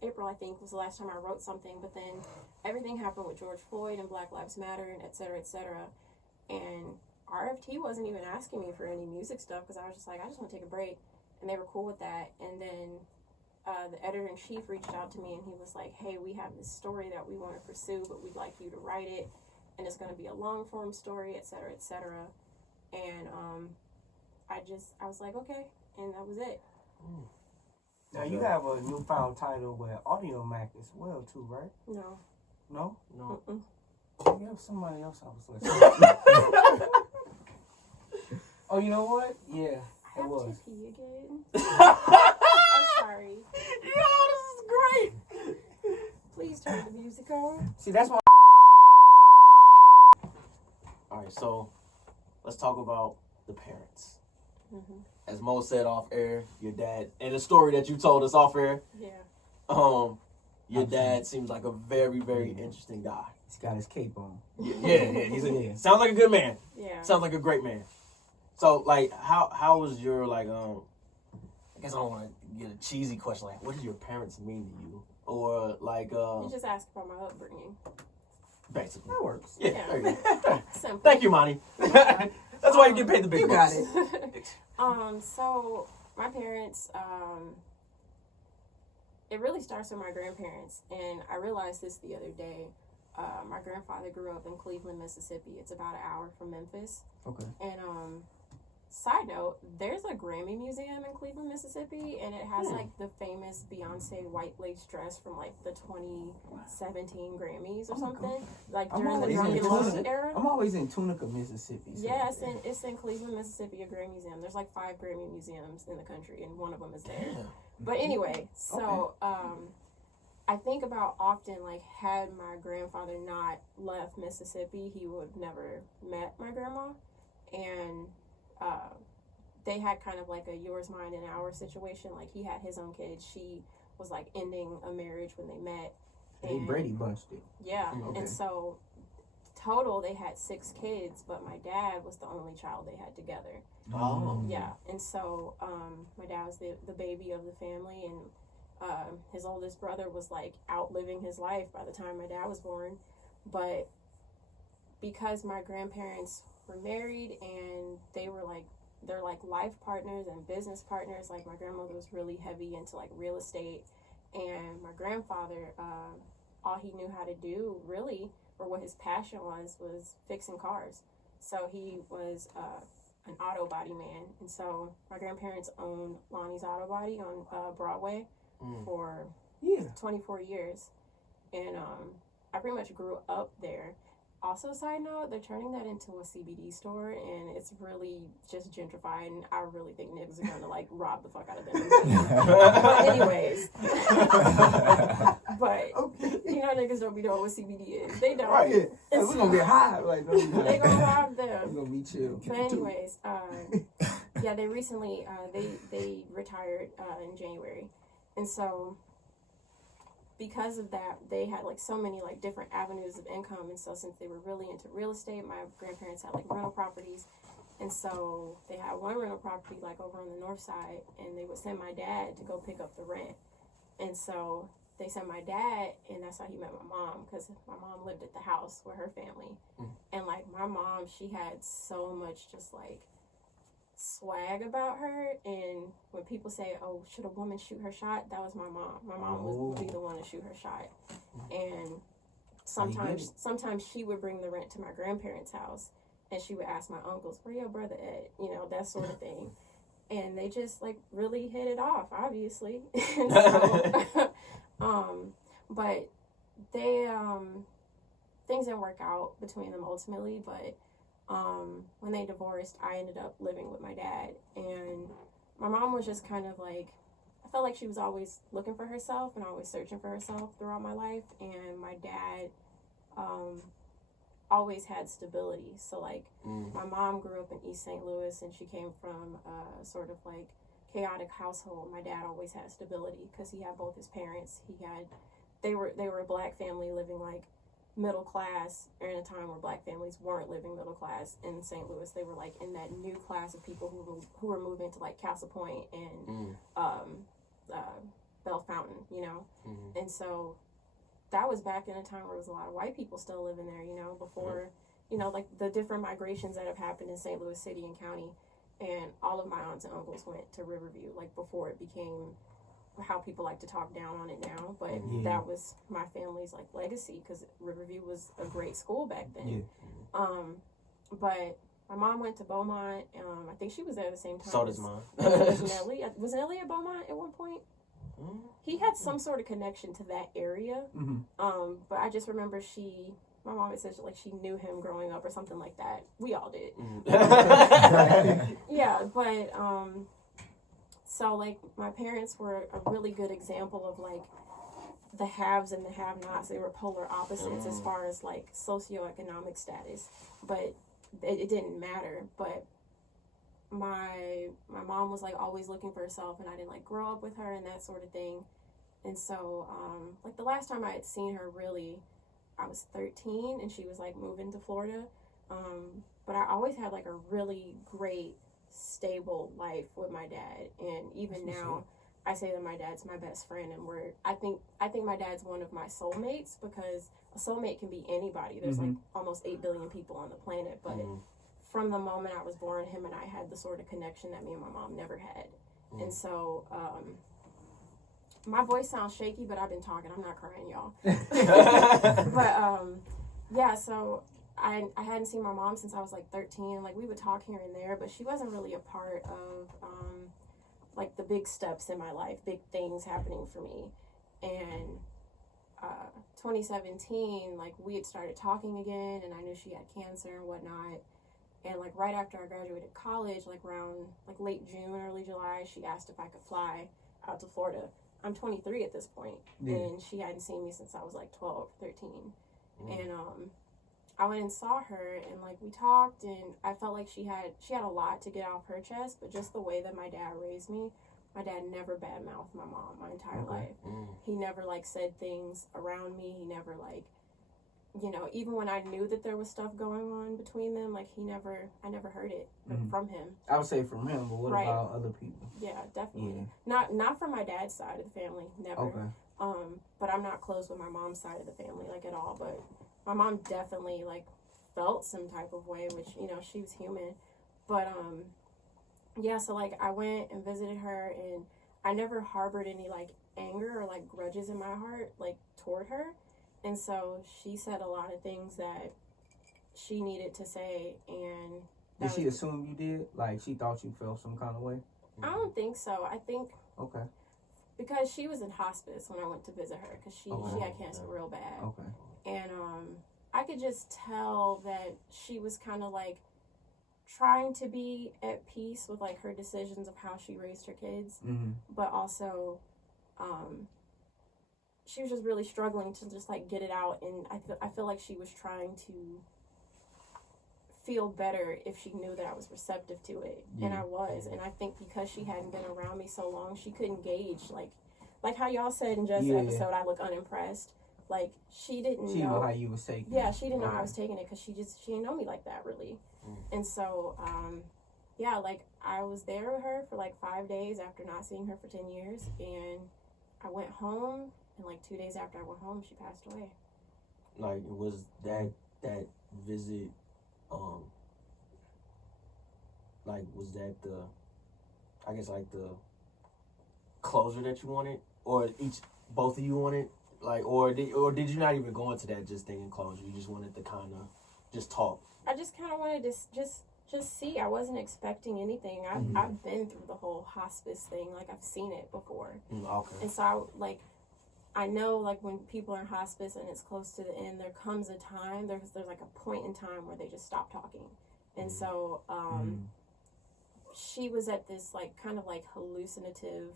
April I think was the last time I wrote something. But then everything happened with George Floyd and Black Lives Matter and et cetera, et cetera. And RFT wasn't even asking me for any music stuff because I was just like, I just want to take a break. And they were cool with that. And then the editor-in-chief reached out to me and he was like, hey, we have this story that we want to pursue, but we'd like you to write it. And it's going to be a long-form story, et cetera, et cetera. And I was like, okay, and that was it. Now you have a newfound title with Audio Mac as well too, right? No. No? No. Yeah, somebody else I was listening. Oh, you know what? Yeah, I have was. to pee again. I'm sorry. Yo, this is great. Please turn the music on. See, that's why. All right, so let's talk about the parents. As Mo said off air, your dad, and the story that you told us off air. Yeah. Your dad seems like a very, very interesting guy. He's got his cape on. Yeah. Sounds like a good man. Yeah. Sounds like a great man. So, like, how was your, like, I guess I don't want to get a cheesy question, like, what did your parents mean to you? Or, like, You just asked about my upbringing. basically. That works. Yeah, Yeah. there you go. Simple. Thank you, Monty. That's why you get paid the big You bucks. got it. So my parents, it really starts with my grandparents, and I realized this the other day. My grandfather grew up in Cleveland, Mississippi. It's about an hour from Memphis. Okay. And side note, there's a Grammy museum in Cleveland, Mississippi, and it has like the famous Beyonce white lace dress from like the 2017 Grammys or something, like during the Drunk and Loaded era. I'm always in Tunica, Mississippi. So. Yeah, it's in Cleveland, Mississippi, a Grammy museum. There's like 5 Grammy museums in the country, and one of them is there. But anyway, so I think about often, like, had my grandfather not left Mississippi, he would have never met my grandma. And they had kind of like a yours, mine, and ours situation. Like, he had his own kids. She was like ending a marriage when they met. They Brady bunched it. Yeah. Okay. And so total they had 6 kids, but my dad was the only child they had together. Oh. Yeah. And so my dad was the baby of the family, and his oldest brother was like outliving his life by the time my dad was born. But because my grandparents were married and they're like life partners and business partners, like my grandmother was really heavy into like real estate, and my grandfather, all he knew how to do really, or what his passion was fixing cars. So he was an auto body man. And so my grandparents owned Lonnie's Auto Body on Broadway for 24 years. And I pretty much grew up there. Also, side note, they're turning that into a CBD store, and it's really just gentrified, and I really think niggas are gonna, like, rob the fuck out of them. But anyways. But, you know, niggas don't be knowing what CBD is. They don't. Right, yeah. Hey, we're gonna get high. Like, no, They gonna rob them. We're gonna be chill. But anyways, yeah, they recently, they retired in January. And so, because of that, they had, like, so many, like, different avenues of income. And so, since they were really into real estate, my grandparents had, like, rental properties. And so, they had one rental property, like, over on the north side. And they would send my dad to go pick up the rent. And so, they sent my dad, and that's how he met my mom, because my mom lived at the house with her family. And, like, my mom, she had so much just, like, swag about her. And when people say, oh, should a woman shoot her shot, that was my mom. My mom would be the one to shoot her shot. And sometimes she would bring the rent to my grandparents' house, and she would ask my uncles, where your brother at, you know, that sort of thing. And they just, like, really hit it off, obviously. And so, but they things didn't work out between them ultimately. But when they divorced, I ended up living with my dad, and my mom was just kind of like, I felt like she was always looking for herself and always searching for herself throughout my life. And my dad always had stability. So, like, my mom grew up in East St. Louis, and she came from a sort of, like, chaotic household. My dad always had stability because he had both his parents. They were a black family living, like, middle class in a time where black families weren't living middle class in St. Louis. They were, like, in that new class of people who were moving to, like, Castle Point and Belle Fountain, you know. And so that was back in a time where there was a lot of white people still living there, you know, before, you know, like, the different migrations that have happened in St. Louis City and County. And all of my aunts and uncles went to Riverview, like, before it became how people like to talk down on it now. But that was my family's, like, legacy, because Riverview was a great school back then. But my mom went to Beaumont. I think she was there at the same time. So does mine. Nelly. Was Nelly at Beaumont at one point? He had some sort of connection to that area. But I just remember my mom had said, like, she knew him growing up or something like that. We all did. Yeah, but so, like, my parents were a really good example of, like, the haves and the have-nots. They were polar opposites as far as, like, socioeconomic status, but it didn't matter. But my mom was, like, always looking for herself, and I didn't, like, grow up with her and that sort of thing. And so, like, the last time I had seen her, really, I was 13, and she was, like, moving to Florida. But I always had, like, a really great, stable life with my dad. And even now, I say that my dad's my best friend, and I think my dad's one of my soulmates, because a soulmate can be anybody. There's like almost 8 billion people on the planet, but from the moment I was born, him and I had the sort of connection that me and my mom never had. And so my voice sounds shaky, but I've been talking. I'm not crying, y'all. But yeah, so I hadn't seen my mom since I was like 13. Like, we would talk here and there, but she wasn't really a part of like the big steps in my life, big things happening for me. And 2017, like, we had started talking again, and I knew she had cancer and whatnot. And, like, right after I graduated college, like, around like late June, early July, she asked if I could fly out to Florida. I'm 23 at this point, and she hadn't seen me since I was like 12, 13. And I went and saw her, and, like, we talked, and I felt like she had a lot to get off her chest. But just the way that my dad raised me, my dad never badmouthed my mom my entire life. He never, like, said things around me. He never, like, you know, even when I knew that there was stuff going on between them, like, I never heard it from him. I would say from him, but what about other people? Yeah, definitely. Not from my dad's side of the family, never. Okay. But I'm not close with my mom's side of the family, like, at all. But my mom definitely, like, felt some type of way, which, you know, she was human. But, yeah, so, like, I went and visited her, and I never harbored any, like, anger or, like, grudges in my heart, like, toward her. And so she said a lot of things that she needed to say, and... Did she assume you did? Like, she thought you felt some kind of way? I don't think so. I think... Okay. Because she was in hospice when I went to visit her, because she had cancer real bad. Okay. And I could just tell that she was kind of like trying to be at peace with like her decisions of how she raised her kids, but also she was just really struggling to just like get it out, and I feel like she was trying to feel better if she knew that I was receptive to it, and I was, and I think because she hadn't been around me so long, she couldn't gauge like how y'all said in just episode I look unimpressed. Like she didn't know how you was taking it. Yeah, she didn't know how I was taking it because she didn't know me like that really. And so yeah, like I was there with her for like 5 days after not seeing her for 10 years, and I went home, and like 2 days after I went home, she passed away. Like, was that visit, like, was that I guess, like, the closure that you wanted? Or both of you wanted? Like, or did you not even go into that just thinking closure? You just wanted to kind of just talk? I just kind of wanted to just see. I wasn't expecting anything. I've been through the whole hospice thing. Like, I've seen it before. Okay. And so, I know, like, when people are in hospice and it's close to the end, there comes a time, there's like a point in time where they just stop talking. And so, she was at this, like, kind of, like, hallucinative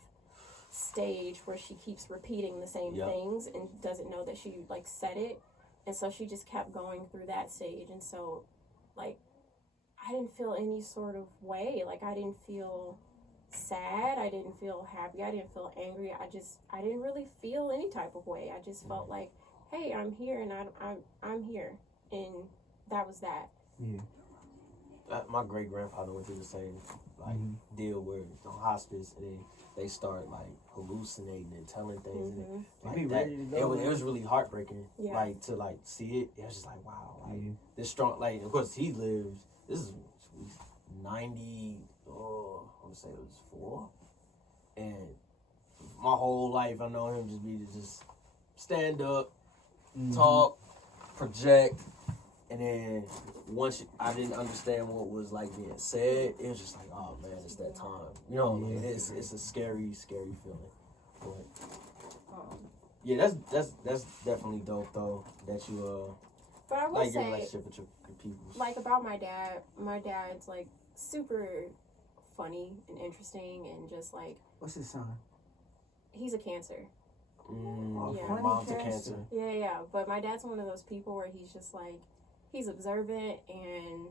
stage where she keeps repeating the same things and doesn't know that she, like, said it. And so she just kept going through that stage. And so, like, I didn't feel any sort of way. Like, I didn't feel sad, I didn't feel happy, I didn't feel angry, I didn't really feel any type of way. I just felt like, hey, I'm here, and I'm here, and that was that. My great grandfather went through the same deal where the hospice, and they start like hallucinating and telling things, and like that. It was really heartbreaking. Like to like see it. It was just like, wow, like this strong. Like, of course he lived. This is 90. I would say it was 4, and my whole life I know him just stand up, talk, project, and then once I didn't understand what was like being said, it was just like, oh man, it's that time. You know, it's a scary feeling. But yeah, that's definitely dope though that you But I will like say, your relationship with your people. like about my dad's like super funny and interesting, and just like, what's his sign? he's a Cancer. My mom's a Cancer. Yeah. But my dad's one of those people where he's just like, he's observant and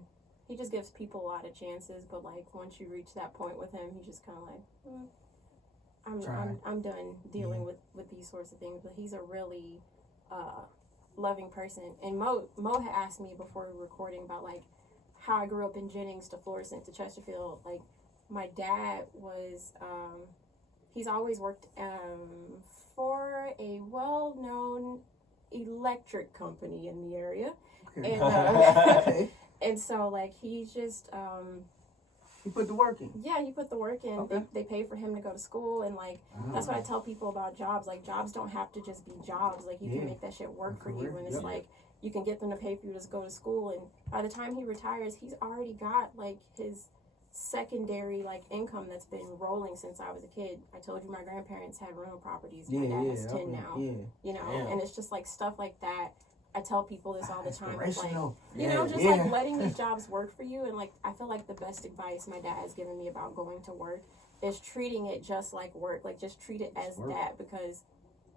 he just gives people a lot of chances. But like once you reach that point with him, he's just kind of like, I'm done dealing with these sorts of things. But he's a really loving person. And Mo had asked me before we were recording about like how I grew up in Jennings to Florissant to Chesterfield. Like, my dad was, he's always worked for a well-known electric company in the area. And, and so, like, he's just, he put the work in. Yeah, he put the work in. Okay. They pay for him to go to school, and, like, that's what I tell people about jobs. Like, jobs don't have to just be jobs. Like, you can make that shit work for you, and it's like, you can get them to pay for you to go to school, and by the time he retires, he's already got, like, his secondary like income that's been rolling since I was a kid. I told you my grandparents had rental properties. My dad has 10 now. You know, and it's just like stuff like that. I tell people this all the time. It's like, you know, just like letting these jobs work for you. And like, I feel like the best advice my dad has given me about going to work is treating it just like work. Like, just treat it as that, because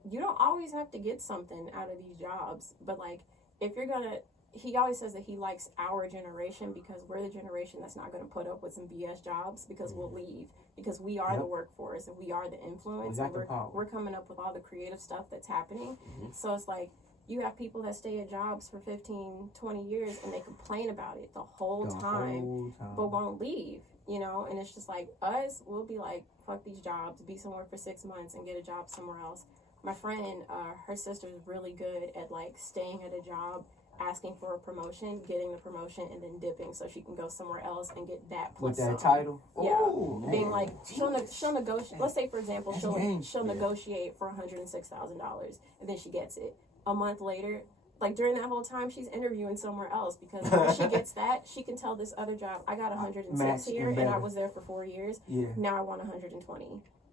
you don't always have to get something out of these jobs. But like, if you're gonna, he always says that he likes our generation because we're the generation that's not going to put up with some BS jobs, because we'll leave, because we are the workforce and we are the influence, and we're coming up with all the creative stuff that's happening. So it's like, you have people that stay at jobs for 15, 20 years and they complain about it the whole time, but won't leave, you know? And it's just like, us, we'll be like, fuck these jobs, be somewhere for 6 months and get a job somewhere else. My friend, her sister's really good at like staying at a job, asking for a promotion, getting the promotion, and then dipping so she can go somewhere else and get that plus with that some. title. Yeah, Ooh, being man. like, she'll negotiate. Let's say, for example, she'll Yeah. negotiate for $106,000, and then she gets it. A month later, like during that whole time, she's interviewing somewhere else, because when she gets that, she can tell this other job, I got 106 Max here, and and I better. was there for 4 years. Yeah. Now I want 120,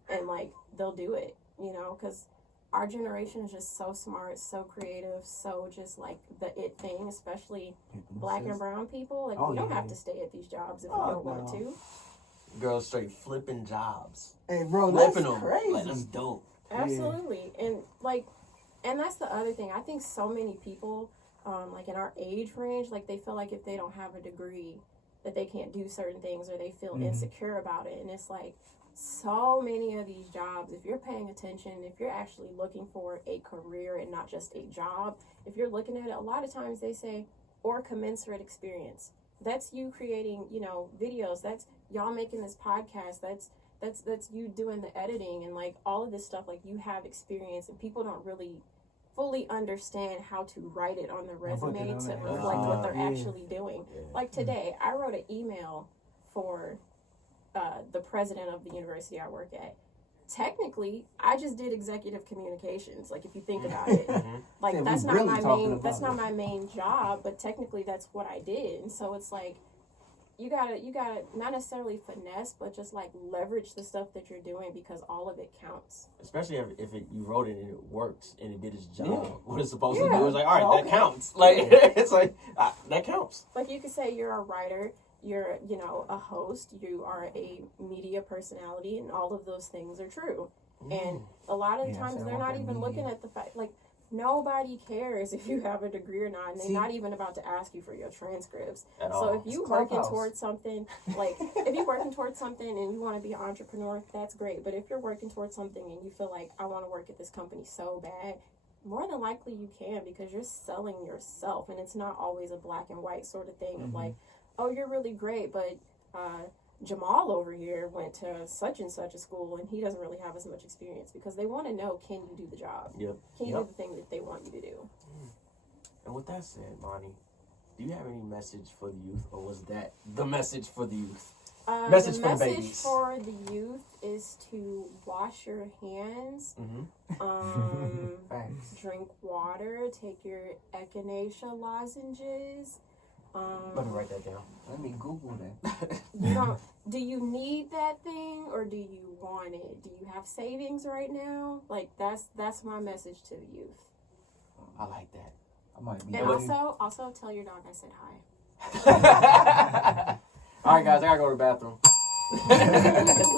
and like they'll do it, you know, because our generation is just so smart, so creative, so just like the it thing, especially black and brown people. Like, we don't have to stay at these jobs if we don't want to. Girls straight flipping jobs. Hey, bro, that's Flipping them. crazy. Like, that's dope. Absolutely. And like, and that's the other thing. I think so many people, like in our age range, like they feel like if they don't have a degree that they can't do certain things, or they feel insecure about it. And it's like, so many of these jobs, if you're paying attention, if you're actually looking for a career and not just a job, if you're looking at it, a lot of times they say, or commensurate experience. That's you creating, you know, videos. That's y'all making this podcast. That's you doing the editing and like all of this stuff. Like, you have experience, and people don't really fully understand how to write it on the resume to reflect what they're actually doing. Like today, I wrote an email for the president of the university I work at. Technically, I just did executive communications. Like, if you think about it, like Yeah, that's we not really my talking main. about That's not it. my main job, but technically, that's what I did. And so it's like, you gotta not necessarily finesse, but just like leverage the stuff that you're doing, because all of it counts. Especially if you wrote it and it works and it did its job. Yeah. What it's supposed to do is like, all right, Okay. that counts. Like, it's like, that counts. Like, you could say you're a writer, you're, you know, a host, you are a media personality, and all of those things are true. And a lot of the times they're not even looking at the fact, like, nobody cares if you have a degree or not, and they're not even about to ask you for your transcripts. At So all. if you It's working Clubhouse. towards something, like, if you're working towards something and you want to be an entrepreneur, that's great. But if you're working towards something and you feel like, I want to work at this company so bad, more than likely you can, because you're selling yourself, and it's not always a black and white sort of thing of like, oh, you're really great, but Jamal over here went to such and such a school and he doesn't really have as much experience, because they want to know, can you do the job? Yep. Can you do the thing that they want you to do? And with that said, Monty, do you have any message for the youth, or was that the message for the youth? Message the for the message babies. for the youth is to wash your hands, Thanks. drink water, take your echinacea lozenges. Let me write that down. Let me Google that. You don't. Do you need that thing, or do you want it? Do you have savings right now? Like, that's my message to the youth. I like that. I might be. And looking- also tell your dog I said hi. All right, guys, I gotta go to the bathroom.